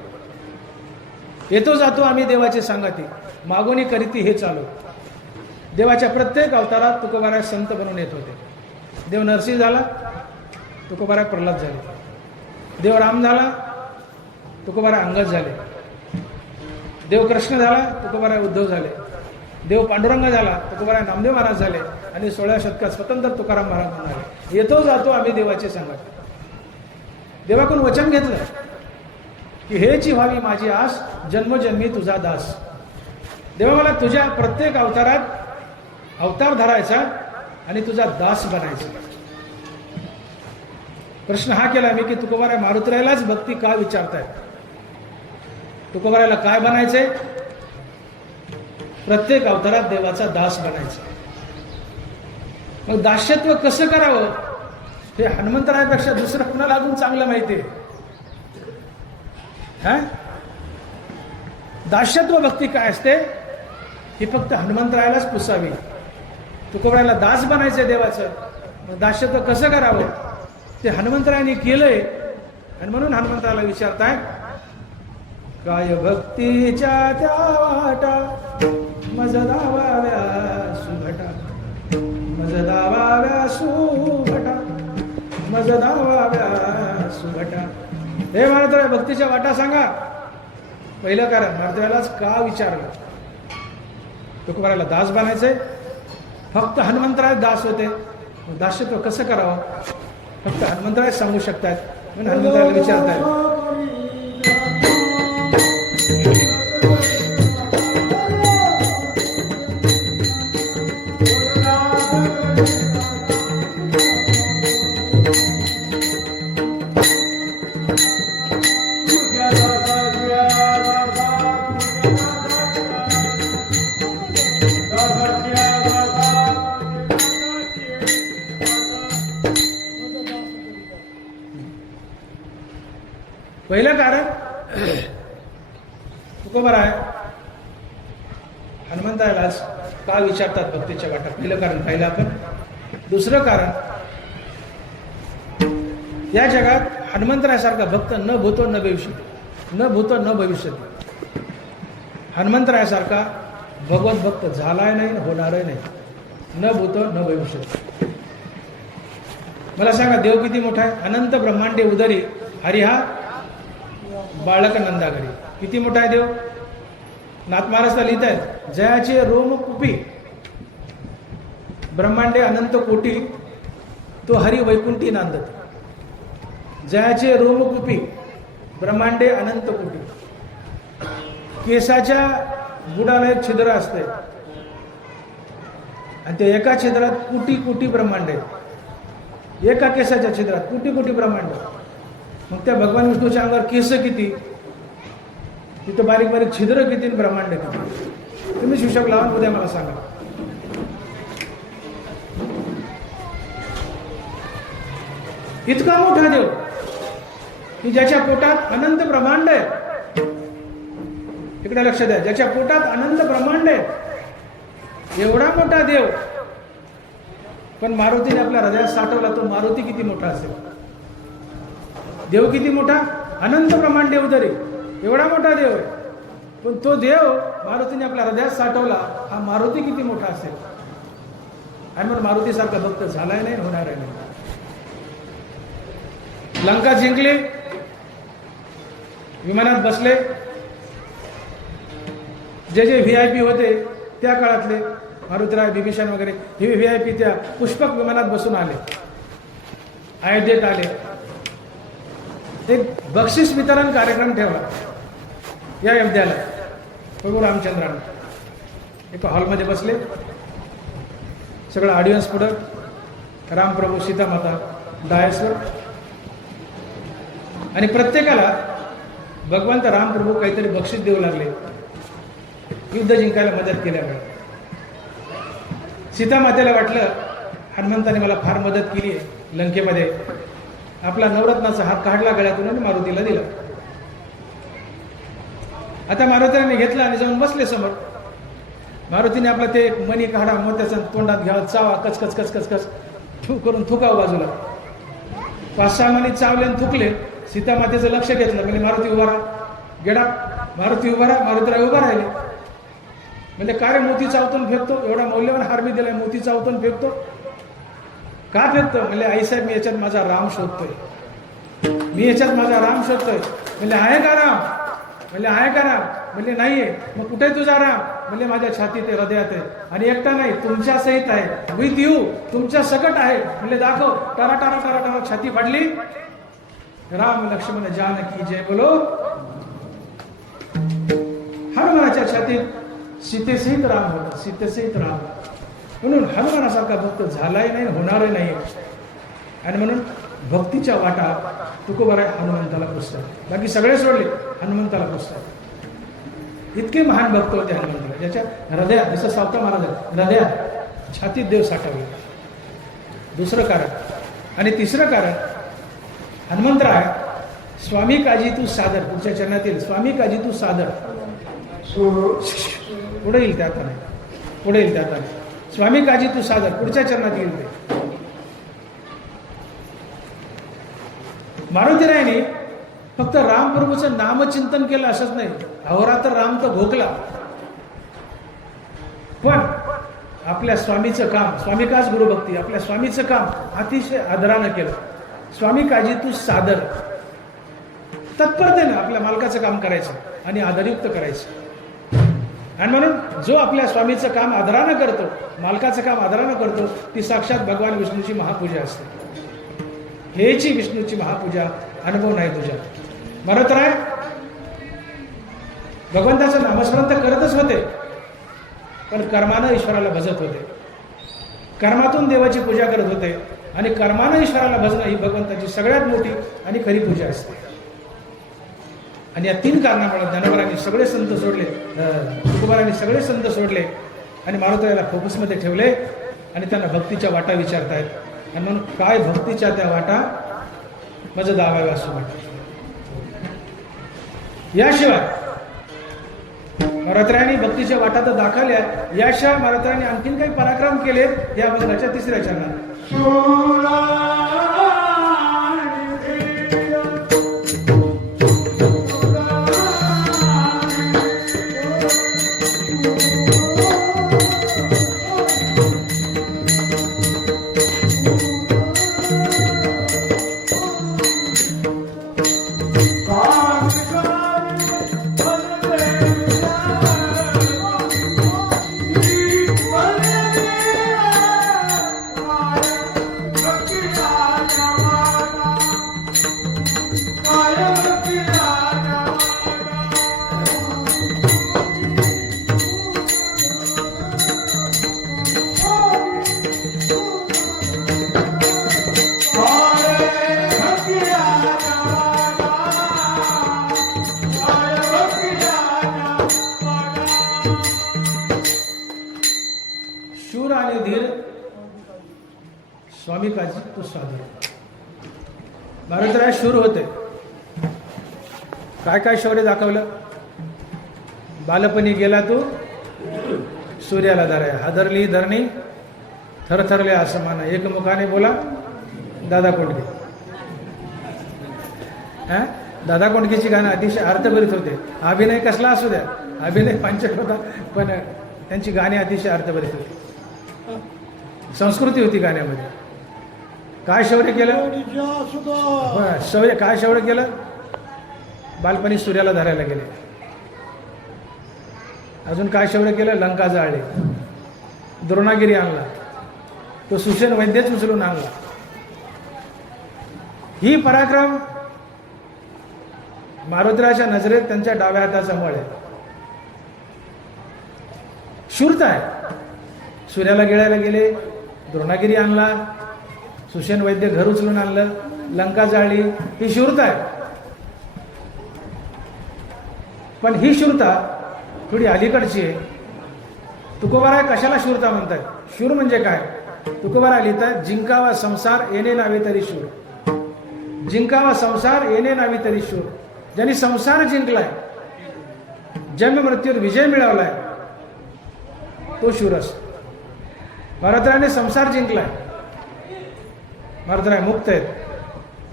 येतो जातो आम्ही देवाचे सांगाती, मागोनी करीती हे चालू. देवाच्या प्रत्येक अवतारात तुकोबाराय संत बनून येत होते. देव नरसिंह झाला, तुकोबाराय प्रल्हाद झाले. देव राम झाला, तुकोबाराय अंगद झाले. देव कृष्ण झाला, तुकोबाराय उद्धव झाले. देव पांडुरंग झाला, तुकोबाराय नामदेव महाराज झाले. आणि 16व्या शतकात स्वतंत्र तुकाराम महाराज म्हणाले, येतो जातो आम्ही देवाचे सांगत. देवाकडून वचन घेतलं की हेची व्हावी माझी आस, जन्मजन्मी तुझा दास. देवा मला तुझ्या प्रत्येक अवतारात अवतार धरायचा आणि तुझा दास बनायचा. प्रश्न हा केला मी की तुकोबाराय मारुतीरायालाच भक्ती का विचारतायत. तुकोबारायला काय बनायचंय, प्रत्येक अवतारात देवाचा दास बनायचा. मग दास्यत्व कसं करावं हे हनुमंतरायापेक्षा दुसरं कुणाला अजून चांगलं माहिती आहे. दास्यत्व भक्ती काय असते ही फक्त हनुमंतरायालाच पुसावी. तुकोबारायला दास बनायचंय देवाचं, मग दास्यत्व कसं करावं ते हनुमंतरायांनी केलंय. आणि म्हणून हनुमंतरायाला विचारताय, काय भक्तीच्या त्या वाटा मज दावाव्या सुभटा, मज दावाव्या सुभटा, मज दावाव्या सुभटा. हे मारुतीराय भक्तीच्या वाटा सांगा. पहिलं कारण मारुतीरायालाच का विचारलं. तुकोबारायला दास बनायचंय, फक्त हनुमंतराय दास होते. दास्यत्व कसं करावं फक्त हनुमंतराय सांगू शकतात. म्हणून हनुमंतरायाला विचारतायत. पहिलं कारण तुकोबाराय हनुमंतरायालाच का विचारतात भक्तीच्या वाटा. पहिलं कारण पाहिलं आपण. दुसरं कारण, या जगात हनुमंतरायासारखा भक्त न भूतो न भविष्यती, न भूतो न भविष्यती. हनुमंतरायासारखा भगवत भक्त झालाय नाही, होणारही नाही. न भूतो न भविष्यती. मला सांगा देव किती मोठा आहे. अनंत ब्रह्मांडे उदरी हरिहा बाळक नंदाघरी. किती मोठा आहे देव. नाथ महाराज लिहित आहेत, जयाचे रोम कुपी ब्रह्मांडे अनंत कोटी, तो हरी वैकुंठी नांदत. जयाचे रोम कुपी ब्रह्मांडे अनंत कोटी. केसाच्या बुडाला एक छिद्र असते आणि त्या एका छिद्रात कोटी कोटी ब्रह्मांड आहेत. एका केसाच्या छिद्रात कोटी कोटी ब्रह्मांड. मग त्या भगवान विष्णूच्या अंगावर केस किती, तिथं बारीक बारीक छिद्र किती, ब्रह्मांड किती. तुम्ही हिशोब लावून उद्या मला सांगा. इतका मोठा देव की ज्याच्या पोटात अनंत ब्रह्मांड आहे. इकडे लक्ष द्या, ज्याच्या पोटात अनंत ब्रह्मांड आहे, एवढा मोठा देव. पण मारुतीने आपल्या हृदयात साठवला. तो मारुती किती मोठा असेल. देव किती मोठा, अनंत ब्रह्मांड देव तरी एवढा मोठा देव आहे. पण तो देव मारुतीने आपल्या हृदयात साठवला. हा मारुती किती मोठा असेल. आणि मग मारुतीसारखा भक्त झालाय नाही, होणार आहे नाही. लंका जिंकली, विमानात बसले. जे जे VIP होते त्या काळातले मारुतीराय, बिभीषण वगैरे, हे VIP त्या पुष्पक विमानात बसून आले, अयोध्येत आले. एक बक्षीस वितरण कार्यक्रम ठेवला या अयोध्याला. प्रभू रामचंद्राने एका हॉलमध्ये बसले. सगळं ऑडियन्स पुढं, रामप्रभू, सीतामाता डायसवर, आणि प्रत्येकाला भगवंत रामप्रभू काहीतरी बक्षीस देऊ लागले युद्ध जिंकायला मदत केल्यामुळे. सीतामातेला वाटलं हनुमंताने मला फार मदत केली आहे लंकेमध्ये. आपला नवरत्नाचा हात काढला गळ्यातून आणि मारुतीला दिला. आता मारुतीने घेतला आणि जाऊन बसले समोर. मारुतीने आपला ते मणी काढा मोत्याचा तोंडात घ्यावा चावा कचकच कचकच कच ठू करून थुकाव बाजूला. 5-6 मणी चावले आणि थुकले. सीतामातेचं लक्ष घेतलं म्हणजे मारुती उभा राहा. गेडा मारुती उभा राहा. मारुतीराय उभा राहिले. म्हणजे का रे मोती चावतून फेकतो, एवढा मौल्यवान हार मी दिलाय मोती चावतून फेकतो का फेकतो? म्हणजे आईसाहेब मी याच्यात माझा राम शोधतोय, मी याच्यात माझा राम शोधतोय. म्हणजे आहे का राम? म्हणजे आहे का राम? म्हणजे नाहीये. मग कुठे तुझा राम? म्हणजे माझ्या छातीत आहे, हृदयात आहे आणि एकटा नाही तुमच्या सहित आहे. विथ यू, तुमच्या सकट आहे. म्हणजे दाखव. टारा टारा टारा टारा छाती फाडली. राम लक्ष्मण जानकी जय बोलो. हनुमानाच्या छातीत सीतेसहित राम होता, सीतेसहित राम. म्हणून हनुमानासारखा भक्त झालाही नाही, होणारही नाही. आणि म्हणून भक्तीच्या वाटा तुकोबाराय हनुमंताला पुजतात. बाकी सगळे सोडले, हनुमंताला पुजतात. इतके महान भक्त होते हनुमंताला, ज्याच्या हृदयात, जसं सावता महाराज हृदयात छातीत देव साठवले. दुसरं कारण. आणि तिसरं कारण, हनुमंतराय स्वामी काजी तू सादर, पुढच्या चरणातील स्वामी काजी तू सादर. पुढे येईल त्या नाही, पुढे येईल त्या नाही. स्वामी काजी तू सादर पुढच्या चरणात येईल ते. मारुतीरायाने फक्त रामप्रभूचं नामचिंतन केलं असंच नाही, अहोरात्र राम तर भोकला. पण आपल्या स्वामीचं काम, स्वामी काच गुरुभक्ती, आपल्या स्वामीचं काम अतिशय आदरानं केलं. स्वामी काजी तू सादर, तत्परतेनं आपल्या मालकाचं काम करायचं आणि आदरयुक्त करायचं. आणि म्हणून जो आपल्या स्वामीचं काम आदरानं करतो, मालकाचं काम आदरानं करतो, ती साक्षात भगवान विष्णूची महापूजा असते. हेची विष्णूची महापूजा, अनुभव नाही तुझ्या. म्हणत राय भगवंताचं नामस्मरण तर करतच होते, पण कर्मानं ईश्वराला भजत होते. कर्मातून देवाची पूजा करत होते आणि कर्मानं ईश्वराला भजणं ही भगवंताची सगळ्यात मोठी आणि खरी पूजा असते. आणि या 3 कारणामुळे ज्ञानेश्वरांनी सगळे संत सोडले, तुकोबारांनी सगळे संत सोडले आणि मारुतीरायाला फोकसमध्ये ठेवले आणि त्यांना भक्तीच्या वाटा विचारतायत. आणि म्हणून काय भक्तीच्या त्या वाटा माझं दावावे असं वाटतं. याशिवाय मारुतीरायांनी भक्तीच्या वाटा तर दाखवल्या, याशिवाय मारुतीरायांनी आणखीन काही पराक्रम केले या भजनाच्या 3ऱ्या चरणात. शूर आणि धीर स्वामी काजी तू सादर. मारुतीराय शूर होते. काय काय शौर्य दाखवलं. बालपणी गेला तू सूर्याला धराय, हादरली धरणी थरथरले आसमान, एकमुखाने बोला दादा कोंडके. दादा कोंडकेची गाणं अतिशय अर्थभरित होते. अभिनय कसला असू द्या, अभिनय पंचक होता, पण त्यांची गाणी अतिशय अर्थभरित होती. संस्कृती होती गाण्यामध्ये. काय शौर्य केलं, शौर्य काय शौर्य केलं. बालपणी सूर्याला धरायला गेले. अजून काय शौर्य केलं, लंका जाळली, द्रोणागिरी आणला, तो सुषेण वैद्यच उचलून आणला. ही पराक्रम मारुतीरायाच्या नजरेत त्यांच्या डाव्या हाताचा मळ आहे. शूरता आहे. सूर्याला गिळायला गेले, द्रोणागिरी आणला, सुषेण वैद्य घर उचलून आणलं, लंका जाळली, ही शूरता आहे. पण ही शूरता थोडी अलीकडची आहे. तुकोबाराय कशाला शूरता म्हणतात? शूर म्हणजे काय? तुकोबाराय लिहितात, जिंकावा संसार येणे नावे तरी शूर. जिंकावा संसार येणे नावे तरी शूर. ज्यांनी संसार जिंकलाय, जन्म मृत्यूवर विजय मिळवलाय, तो शूर असतो. महाराजांनी संसार जिंकलाय. महाराज मुक्त आहेत,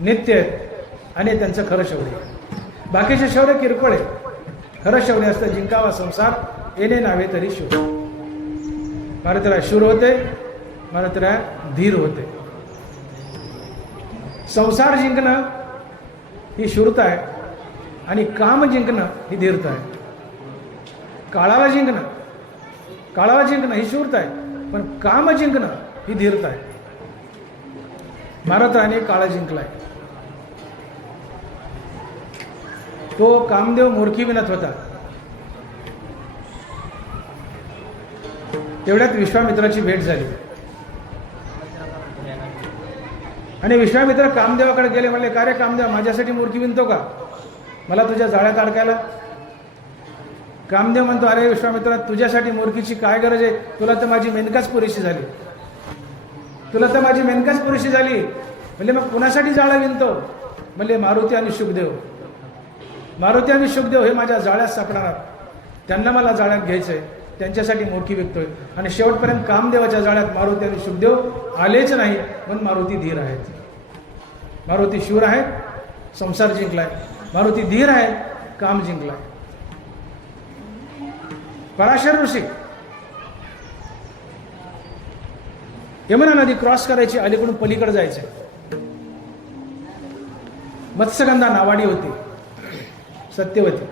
नित्य आहेत आणि त्यांचं खरं शौर्य. बाकीचे शौर्य किरकोळ आहे. खरं शौर्य असतं जिंकावा संसार येणे नावे तरी शूर. महाराज शूर होते, महाराज धीर होते. संसार जिंकणं ही शूरता आहे आणि काम जिंकणं ही धीरता आहे. काळाला जिंकणं ही शूरता आहे, पण काम जिंकणं ही धीरता आहे. महाराजांनी काळ जिंकलाय. तो कामदेव मूर्खी विनत होता. तेवढ्यात विश्वामित्राची भेट झाली आणि विश्वामित्र कामदेवाकडे गेले. म्हणले, का रे कामदेव, माझ्यासाठी मूर्खी विनतो का? मला तुझ्या जाळ्यात अडकायला? कामदेव म्हणतो, अरे विश्वामित्रा, तुझ्यासाठी मूर्खीची काय गरज आहे? तुला तर माझी मेनकाच पुरेशी झाली. म्हणजे मग कुणासाठी जाळं विणतो? म्हणजे मारुती आणि शुकदेव हे माझ्या जाळ्यात सापडणार. त्यांना मला जाळ्यात घ्यायचंय, त्यांच्यासाठी मूर्खी विकतोय. आणि शेवटपर्यंत कामदेवाच्या जाळ्यात मारुती आणि शुकदेव आलेच नाही. म्हणून मारुती धीर आहेत. मारुती शूर आहेत, संसार जिंकलाय. मारुती धीर आहेत, काम जिंकलाय. पराशर ऋषी यमुना नदी क्रॉस करायची, अलीकडून पलीकडे जायचे. मत्स्यगंधा नावाडी होती, सत्यवती.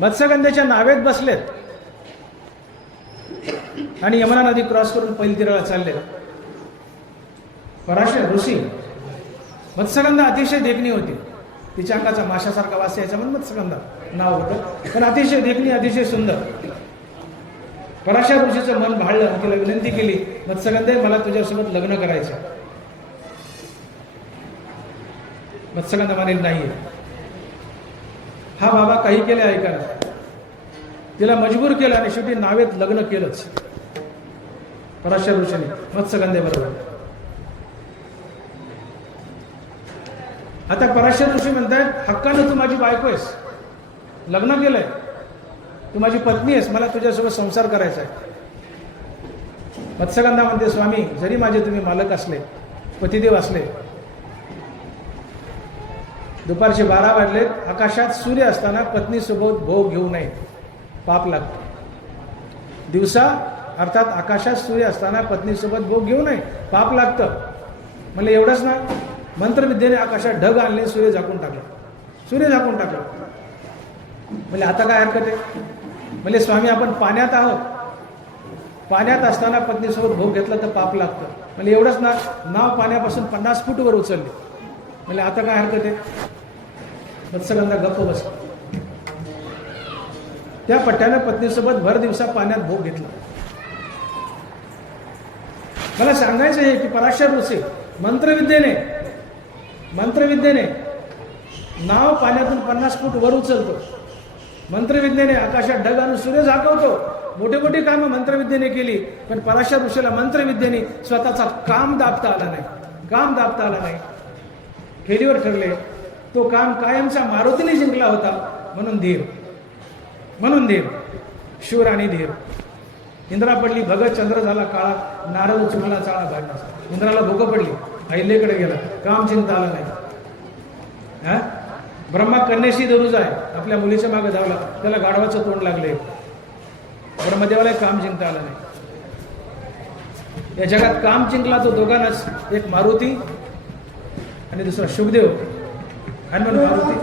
मत्स्यगंधेच्या नावेत बसलेत आणि यमुना नदी क्रॉस करून पहिली तीराला चालले. पराशर ऋषी, मत्स्यगंधा अतिशय देखणी होती. तिच्या अंगाचा माशासारखा वास यायचा म्हणून मत्स्यगंधा नाव होतं. पण अतिशय देखणी, अतिशय सुंदर. पराशर ऋषीचं मन भाळलं. तिला विनंती केली, मत्स्यगंधे, मला तुझ्यासोबत लग्न करायचं. मत्स्यगंधा म्हणेल, नाही. हा बाबा काही केले ऐका. तिला मजबूर केलं आणि शेवटी नावेत लग्न केलंच पराशर ऋषीने मत्स्यगंधेबरोबर. आता पराशर ऋषी म्हणतात, हक्कानं तू माझी बायको आहेस, लग्न केलंय, तू माझी पत्नी आहेस, मला तुझ्यासोबत संसार करायचा आहे. मत्स्यगंधा म्हणते, स्वामी, जरी माझे तुम्ही मालक असले, पतिदेव असले, दुपारचे 12 वाजले, आकाशात सूर्य असताना पत्नीसोबत भोग घेऊ नये, पाप लागतो. दिवसा अर्थात आकाशात सूर्य असताना पत्नीसोबत भोग घेऊ नये, पाप लागतं. म्हणलं एवढंच ना, मंत्रविद्येने आकाशात ढग आणले, सूर्य झाकून टाकला. म्हणजे आता काय हरकत आहे? म्हणजे स्वामी, आपण पाण्यात आहोत, पाण्यात असताना पत्नीसोबत भोग घेतला तर पाप लागतं. म्हणजे एवढंच ना, नाव पाण्यापासून 50 फूट वर उचलले. म्हणजे आता काय हरकत आहे? मत्स्यगंधा गप्प बस. त्या पट्ट्यानं पत्नीसोबत भर दिवसा पाण्यात भोग घेतला. मला सांगायचं आहे की पराशर ऋषी मंत्रविद्येने नाव पाण्यातून 50 फूट वर उचलतो. मंत्रविद्येने आकाशात ढग आणून सूर्य झाकवतो. मोठी मोठी कामं मंत्रविद्येने केली. पण पराशर ऋषीला मंत्रविद्येने स्वतःचा काम दाबता आला नाही. फेरीवर ठरले. तो काम कायमचा मारुतीने जिंकला होता. म्हणून धीर, शूर आणि धीर. इंद्रा पडली, भगत चंद्र झाला काळा, नारद चुकला चाळा भांडा. इंद्राला भूक पडली, अहिल्याकडे गेला, काम चिंता आला नाही. ब्रह्मा कन्याशी दरुज आहे, आपल्या मुलीच्या मागे धावला, त्याला गाढवाचं तोंड लागले. ब्रह्मदेवाला काम जिंकता आलं नाही. या जगात काम जिंकला तो दोघांनाच, एक मारुती आणि दुसरा शुभदेव. आणि म्हणून मारुती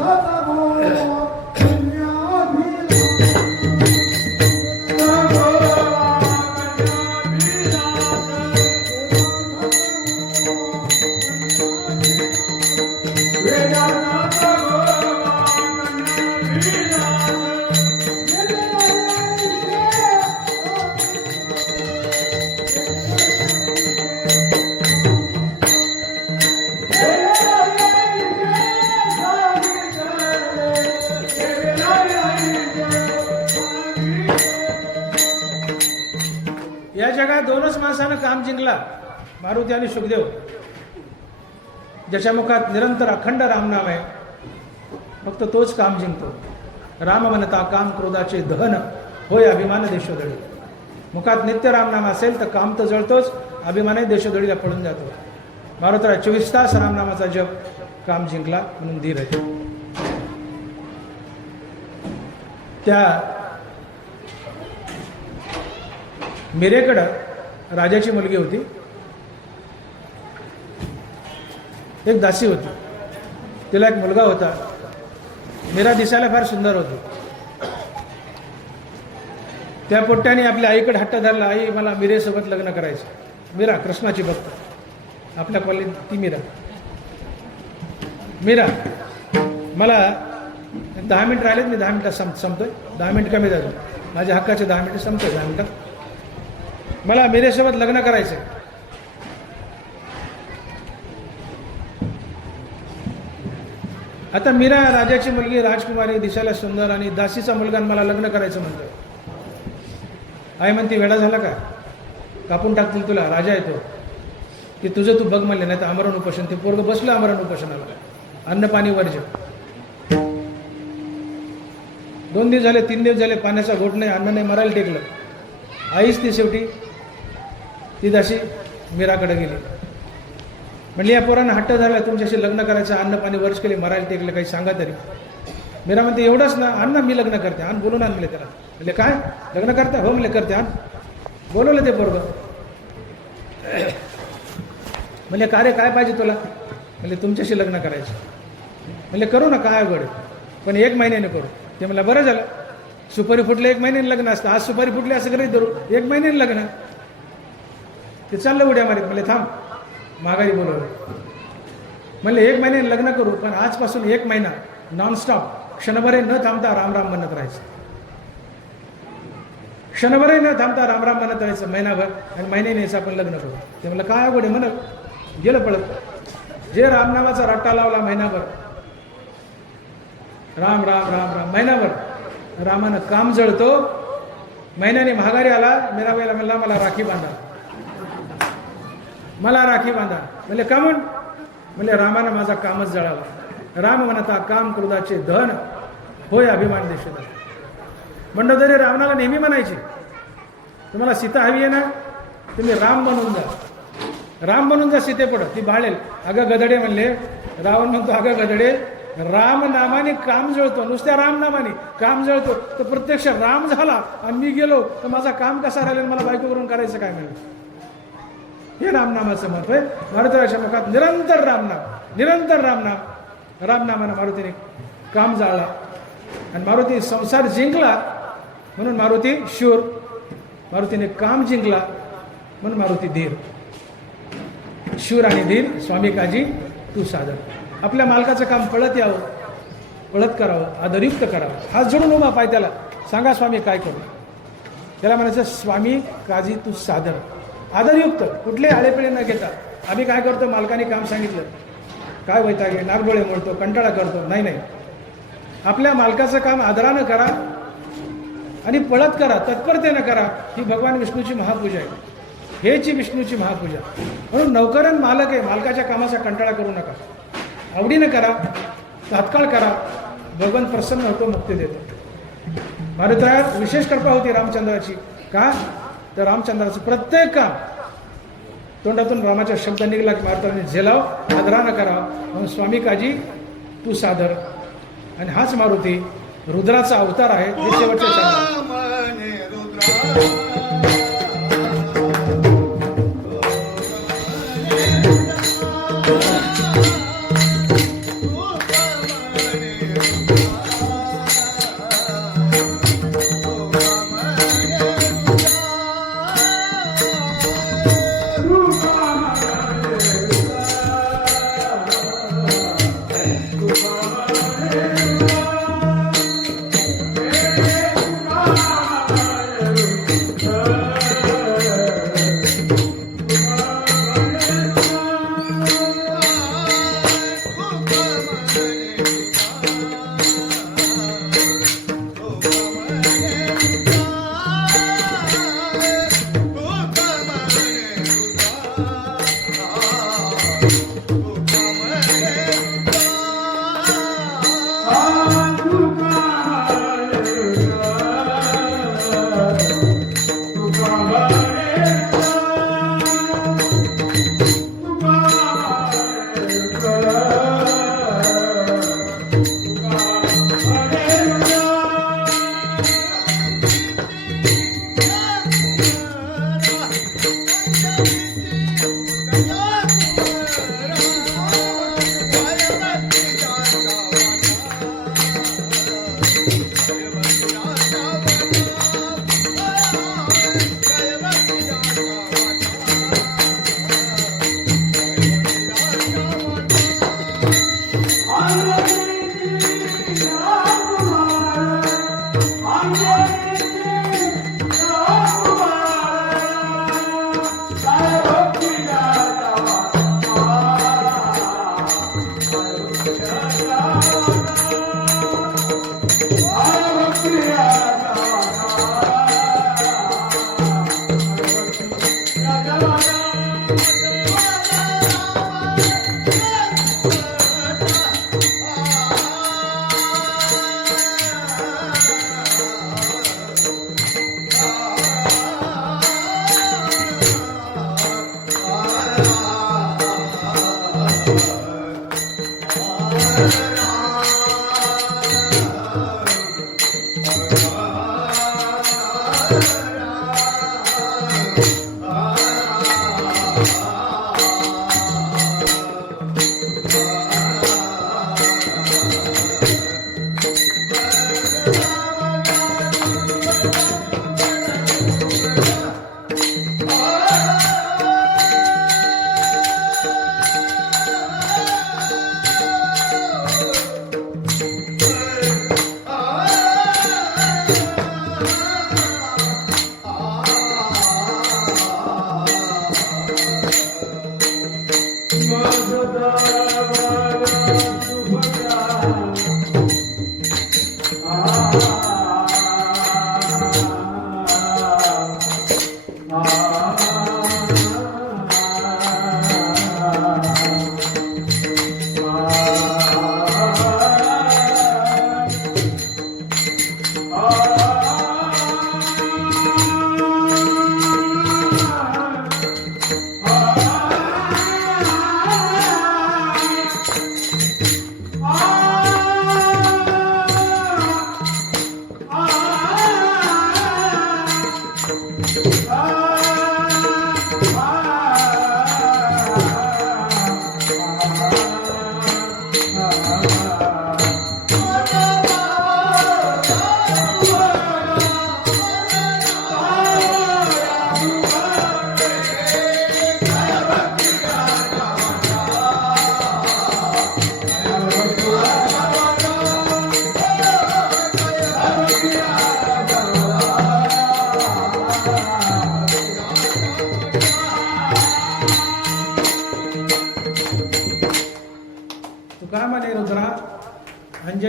या जगात दोनच माणसानं काम जिंकला, मारुती आणि सुखदेव, ज्याच्या मुखात निरंतर अखंड रामनाम आहे. फक्त तोच काम जिंकतो. राम म्हणता काम क्रोधाचे दहन, होय अभिमान देशोधडी. मुखात नित्य रामनाम असेल तर काम तर जळतोच, अभिमानही देशोधडीला पडून जातो. मारुतीला 24 तास रामनामाचा जप, काम जिंकला म्हणून धीर आहे. त्या मीरेकडं राजाची मुलगी होती, एक दासी होती, तिला एक मुलगा होता. मीरा दिसायला फार सुंदर होती. त्या पोट्ट्याने आपल्या आईकडे हट्ट धरला, आई मला मीरेसोबत लग्न करायचं. मीरा कृष्णाची भक्त, आपल्या कॉलेज ती मीरा. मीरा मला 10 मिनिट राहिलेत, मी 10 मिनिटात संपतोय. 10 मिनिट कमी झालं, माझ्या हक्काचे 10 मिनिट संपतोय. 10 मिनिटात मला मीरेसोबत लग्न करायचं. आता मीरा राजाची मुलगी, राजकुमारी, दिसायला सुंदर, आणि दासीचा मुलगा मला लग्न करायचं म्हणतोय. आई म्हणते वेडा झाला का, कापून टाकतील तुला, राजा येतो की तुझं तू बघ म्हणले, नाही तर आमरण उपोषण. ते पोरग बसलं आमरण उपोषणाला, अन्न पाणी वर्ज्य. 2 दिवस झाले, 3 दिवस झाले, पाण्याचा घोट नाही, अन्न नाही, मरायला टेकलं. आईच ती शेवटी ती दासी मीराकडे गेली. म्हणली या पोरानं हट्ट धरला तुमच्याशी लग्न करायचं, अन्न पाणी वर्ष केले, मरायला टेकलं, काही सांगा तरी. मीरा म्हणते एवढंच ना, आण ना, मी लग्न करते, आण, बोलून आण म्हणले त्याला. म्हणजे काय लग्न करता, हो म्हणले करते, आण. बोलवलं ते पोरग. म्हणजे का रे, काय पाहिजे तुला. म्हणजे तुमच्याशी लग्न करायचं. म्हणजे करू ना, काय अवघड, पण 1 महिन्याने करू. ते मला बरं झालं, सुपारी फुटले 1 महिन्याने लग्न असतं, आज सुपारी फुटली असं गरीब धरू, 1 महिन्याने लग्न. ते चाललं उड्या मारीत. म्हणजे थांब, माघारी बोलवलं. म्हणले 1 महिन्याने लग्न करू, पण आजपासून 1 महिना नॉनस्टॉप क्षणभरही न थांबता राम राम म्हणत राहायचं. क्षणभरही न थांबता राम राम म्हणत राहायचं महिनाभर, आणि महिन्यानेच आपण लग्न करू. ते म्हणलं काय अवघड आहे म्हणत. गेलं पळत. जे रामनामाचा रट्टा लावला महिनाभर, राम राम राम राम महिनाभर, रामानं काम जळतो. महिन्याने माघारी आला. मीराबाईला म्हणला मला राखी बांधा, मला राखी बांधा. म्हणजे का म्हणले रामानं माझा कामच जळाला. राम म्हणता काम क्रोधाचे दहन, होय अभिमान देशोधडी. मंडोदरी रावणाला नेहमी म्हणायची, तुम्हाला सीता हवी आहे ना, तुम्ही राम बनून जा, राम बनून जा सीतेपुढं, ती भाळेल. अगं गधडे म्हणले, रावण म्हणतो अगं गधडे, राम नामाने काम जळतो, नुसत्या राम नामाने काम जळतो, तर प्रत्यक्ष राम झाला आणि मी गेलो तर माझा काम कसा राहिलं, मला बायको करून करायचं काय म्हणलं. हे रामनामाचं महत्व आहे. मारुतीच्या मुखात निरंतर रामनाम, निरंतर रामनाम. रामनामानं मारुतीने काम जाळला आणि मारुती संसार जिंकला म्हणून मारुती शूर. मारुतीने काम जिंकला म्हणून मारुती धीर. शूर आणि धीर स्वामी काजी तू सादर. आपल्या मालकाचं काम पळत यावं, पळत करावं, आदरयुक्त करावं. हात जोडून उभा पाय त्याला, सांगा स्वामी काय करू. त्याला म्हणायचं स्वामी काजी तू सादर, आदरयुक्त, कुठले आळेपिळे न घेता. आम्ही काय करतो, मालकाने काम सांगितलं काय वैतागे, नागडोळे मोडतो, कंटाळा करतो. नाही नाही, आपल्या मालकाचं काम आदरानं करा आणि पळत करा, तत्परतेनं करा. ही भगवान विष्णूची महापूजा आहे, हेची विष्णूची महापूजा. म्हणून नौकरन मालक आहे, मालकाच्या कामाचा कंटाळा करू नका, आवडीनं करा, तात्काळ करा. भगवान प्रसन्न होतो, मुक्ती देतो. मारुतीवर विशेष कृपा होती रामचंद्राची. का तर रामचंद्राचं प्रत्येक काम तोंडातून रामाचा शब्द निघाला की मारुतीने झेलाव, आदरानं करा. म्हणून स्वामी काजी तू सादर. आणि हाच मारुती रुद्राचा अवतार आहे. हे शेवटचे चरण.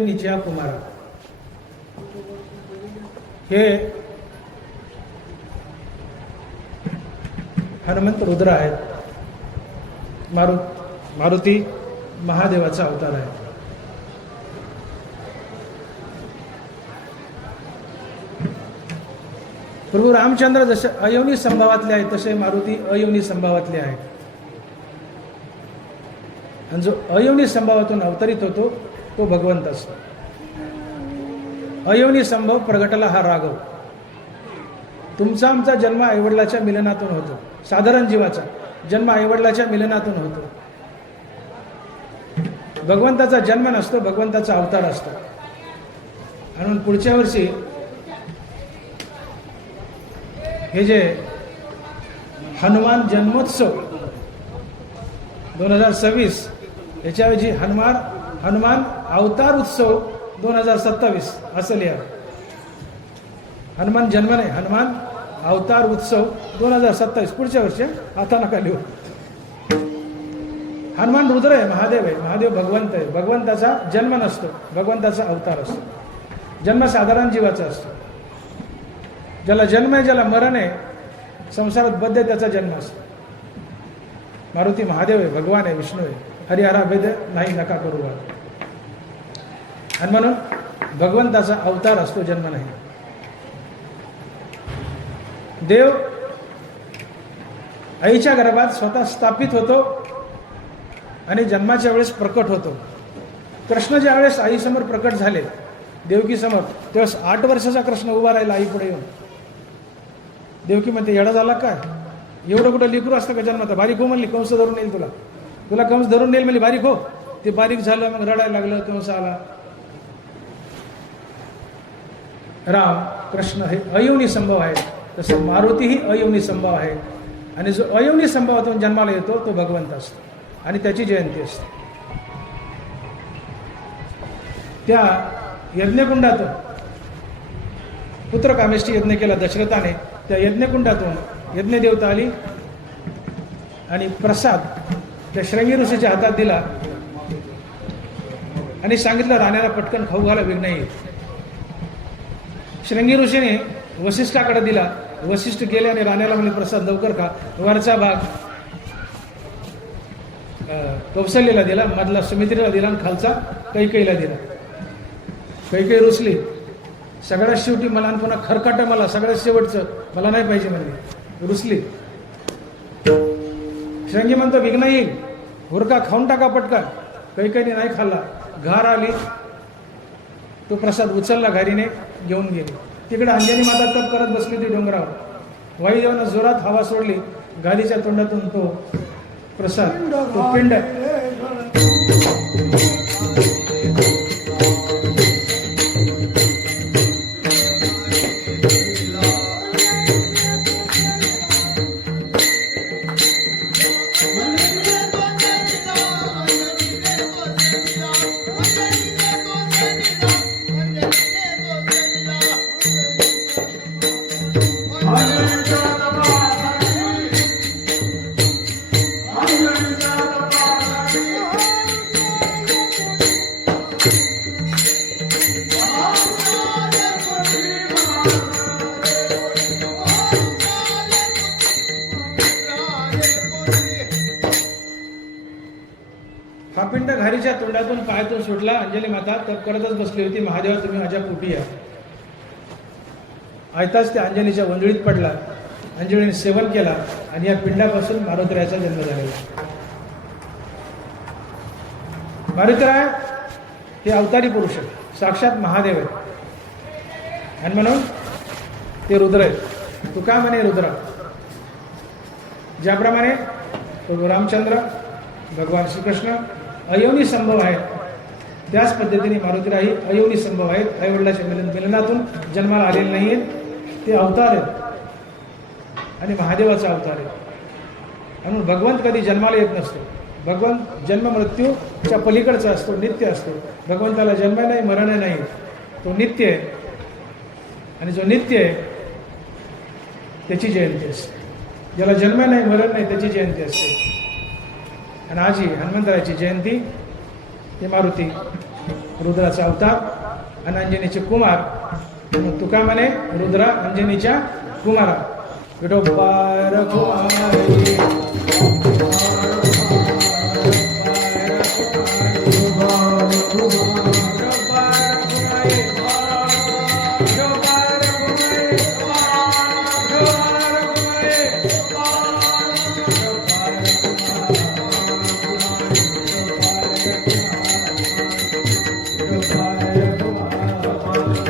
अंजनीच्या कुमारा. हे हनुमंत रुद्र आहेत. मारुती महादेवाचा अवतार आहे. प्रभू रामचंद्र जसे अयोनी संभावातले आहेत तसे मारुती अयोनी संभावातले आहेत. आणि जो अयोनी संभावातून अवतरित होतो तो भगवंत असतो. अयोनी संभव प्रगटला हा राघव. तुमचा आमचा जन्म आईवडिलाच्या मिलनातून होतो. साधारण जीवाचा जन्म आईवडिलाच्या मिलनातून होतो. भगवंताचा जन्म नसतो, भगवंताचा अवतार असतो. म्हणून पुढच्या वर्षी हे जे हनुमान जन्मोत्सव 2026 याच्याऐवजी हनुमान अवतार उत्सव 2027 असं लिहा. हनुमान जन्म नाही, हनुमान अवतार उत्सव 2027 पुढच्या वर्षी. आता नका लिहू. हनुमान रुद्र आहे, महादेव आहे. महादेव भगवंत आहे. भगवंताचा जन्म नसतो, भगवंताचा अवतार असतो. जन्म साधारण जीवाचा असतो. ज्याला जन्म आहे, ज्याला मरण आहे, संसारात बद्ध आहे, त्याचा जन्म असतो. मारुती महादेव आहे, भगवान आहे, विष्णू आहे. हरिहरा भेद नाही, नका करू. आणि म्हणून भगवंताचा अवतार असतो, जन्म नाही. देव आईच्या गर्भात स्वतः स्थापित होतो आणि जन्माच्या वेळेस प्रकट होतो. कृष्ण ज्या वेळेस आईसमोर प्रकट झाले, देवकी समोर, त्यावेळेस 8 वर्षाचा कृष्ण उभा राहिला आई पुढे येऊन. देवकी म्हणते, येडा झाला काय? एवढं कुठं लेकरू असतं का जन्मात? बारीक हो म्हणली, कंस धरून येईल तुला कंस धरून येईल म्हणली, बारीक हो. ते बारीक झालं, मग रडायला लागलं, कंस आला. राम कृष्ण हे अयोनी संभव आहे, तसं मारुतीही अयोनी संभव आहे. आणि जो अयोनी संभवातून जन्माला येतो तो भगवंत असतो आणि त्याची जयंती असते. त्या यज्ञकुंडातून पुत्रकामेष्टी यज्ञ केला दशरथाने. त्या यज्ञकुंडातून यज्ञदेवता आली आणि प्रसाद त्या श्रृंगी ऋषीच्या हातात दिला आणि सांगितलं, राण्याला पटकन खाऊ घाला, विघ्न येईल. श्रृंगी ऋषीने वसिष्ठाकडे दिला. वसिष्ठ गेले आणि राण्याला म्हणजे प्रसाद लवकर खा. वरचा भाग कौशल्यला दिला, मधला सुमित्रेला दिला आणि खालचा कैकेयीला दिला. कैकेयी रुसली. सगळ्यात शेवटी मला आणि पुन्हा खरकाट मला, सगळ्यात शेवटचं मला नाही पाहिजे म्हणजे, रुसली. श्रृंगी म्हणतो, विघ्न येईल, हुरका खाऊन टाका पटकन. कैकेयीने नाही खाल्ला. घार आली, तो प्रसाद उचलला, घारीने घेऊन गेली. तिकडे अंजनी माता तप करत बसली होती डोंगरावर. वायुदेवानं जोरात हवा सोडली, गादीच्या तोंडातून तो प्रसाद, तो पिंड हा पिंड घारीच्या तोंडातून पायातून सुटला. अंजली माता तप करतच बसली होती. महादेवा, तुम्ही माझ्या पोटी या. आयताच त्या अंजलीच्या वंजळीत पडला. अंजलीने सेवन केला आणि या पिंडापासून मारुतीरायाचा जन्म झालेला. मारुतीराय हे अवतारी पुरुष आहे, साक्षात महादेव आहे. आणि म्हणून ते रुद्र आहेत. तू का म्हणे रुद्र? ज्याप्रमाणे प्रभू रामचंद्र, भगवान श्रीकृष्ण अयोनी संभव आहेत, त्याच पद्धतीने मारुतीराही अयोनी संभव आहेत. आईवडिलाच्या मिलनातून जन्माला आलेले नाही आहेत. ते अवतार आहेत आणि महादेवाचा अवतार आहे. म्हणून भगवंत कधी जन्माला येत नसतो. भगवंत जन्म मृत्यूच्या पलीकडचा असतो, नित्य असतो. भगवंताला जन्म नाही, मरण नाही, तो नित्य आहे. आणि जो नित्य आहे त्याची जयंती असते. ज्याला जन्म नाही, मरण नाही, त्याची जयंती असते. आणि आज ही हनुमंतरायाची जयंती, हे मारुती रुद्राचा अवतार आणि अंजनीचे कुमार. मग तुका म्हणे रुद्रा अंजनीच्या कुमारा. विठोबा रखुमाई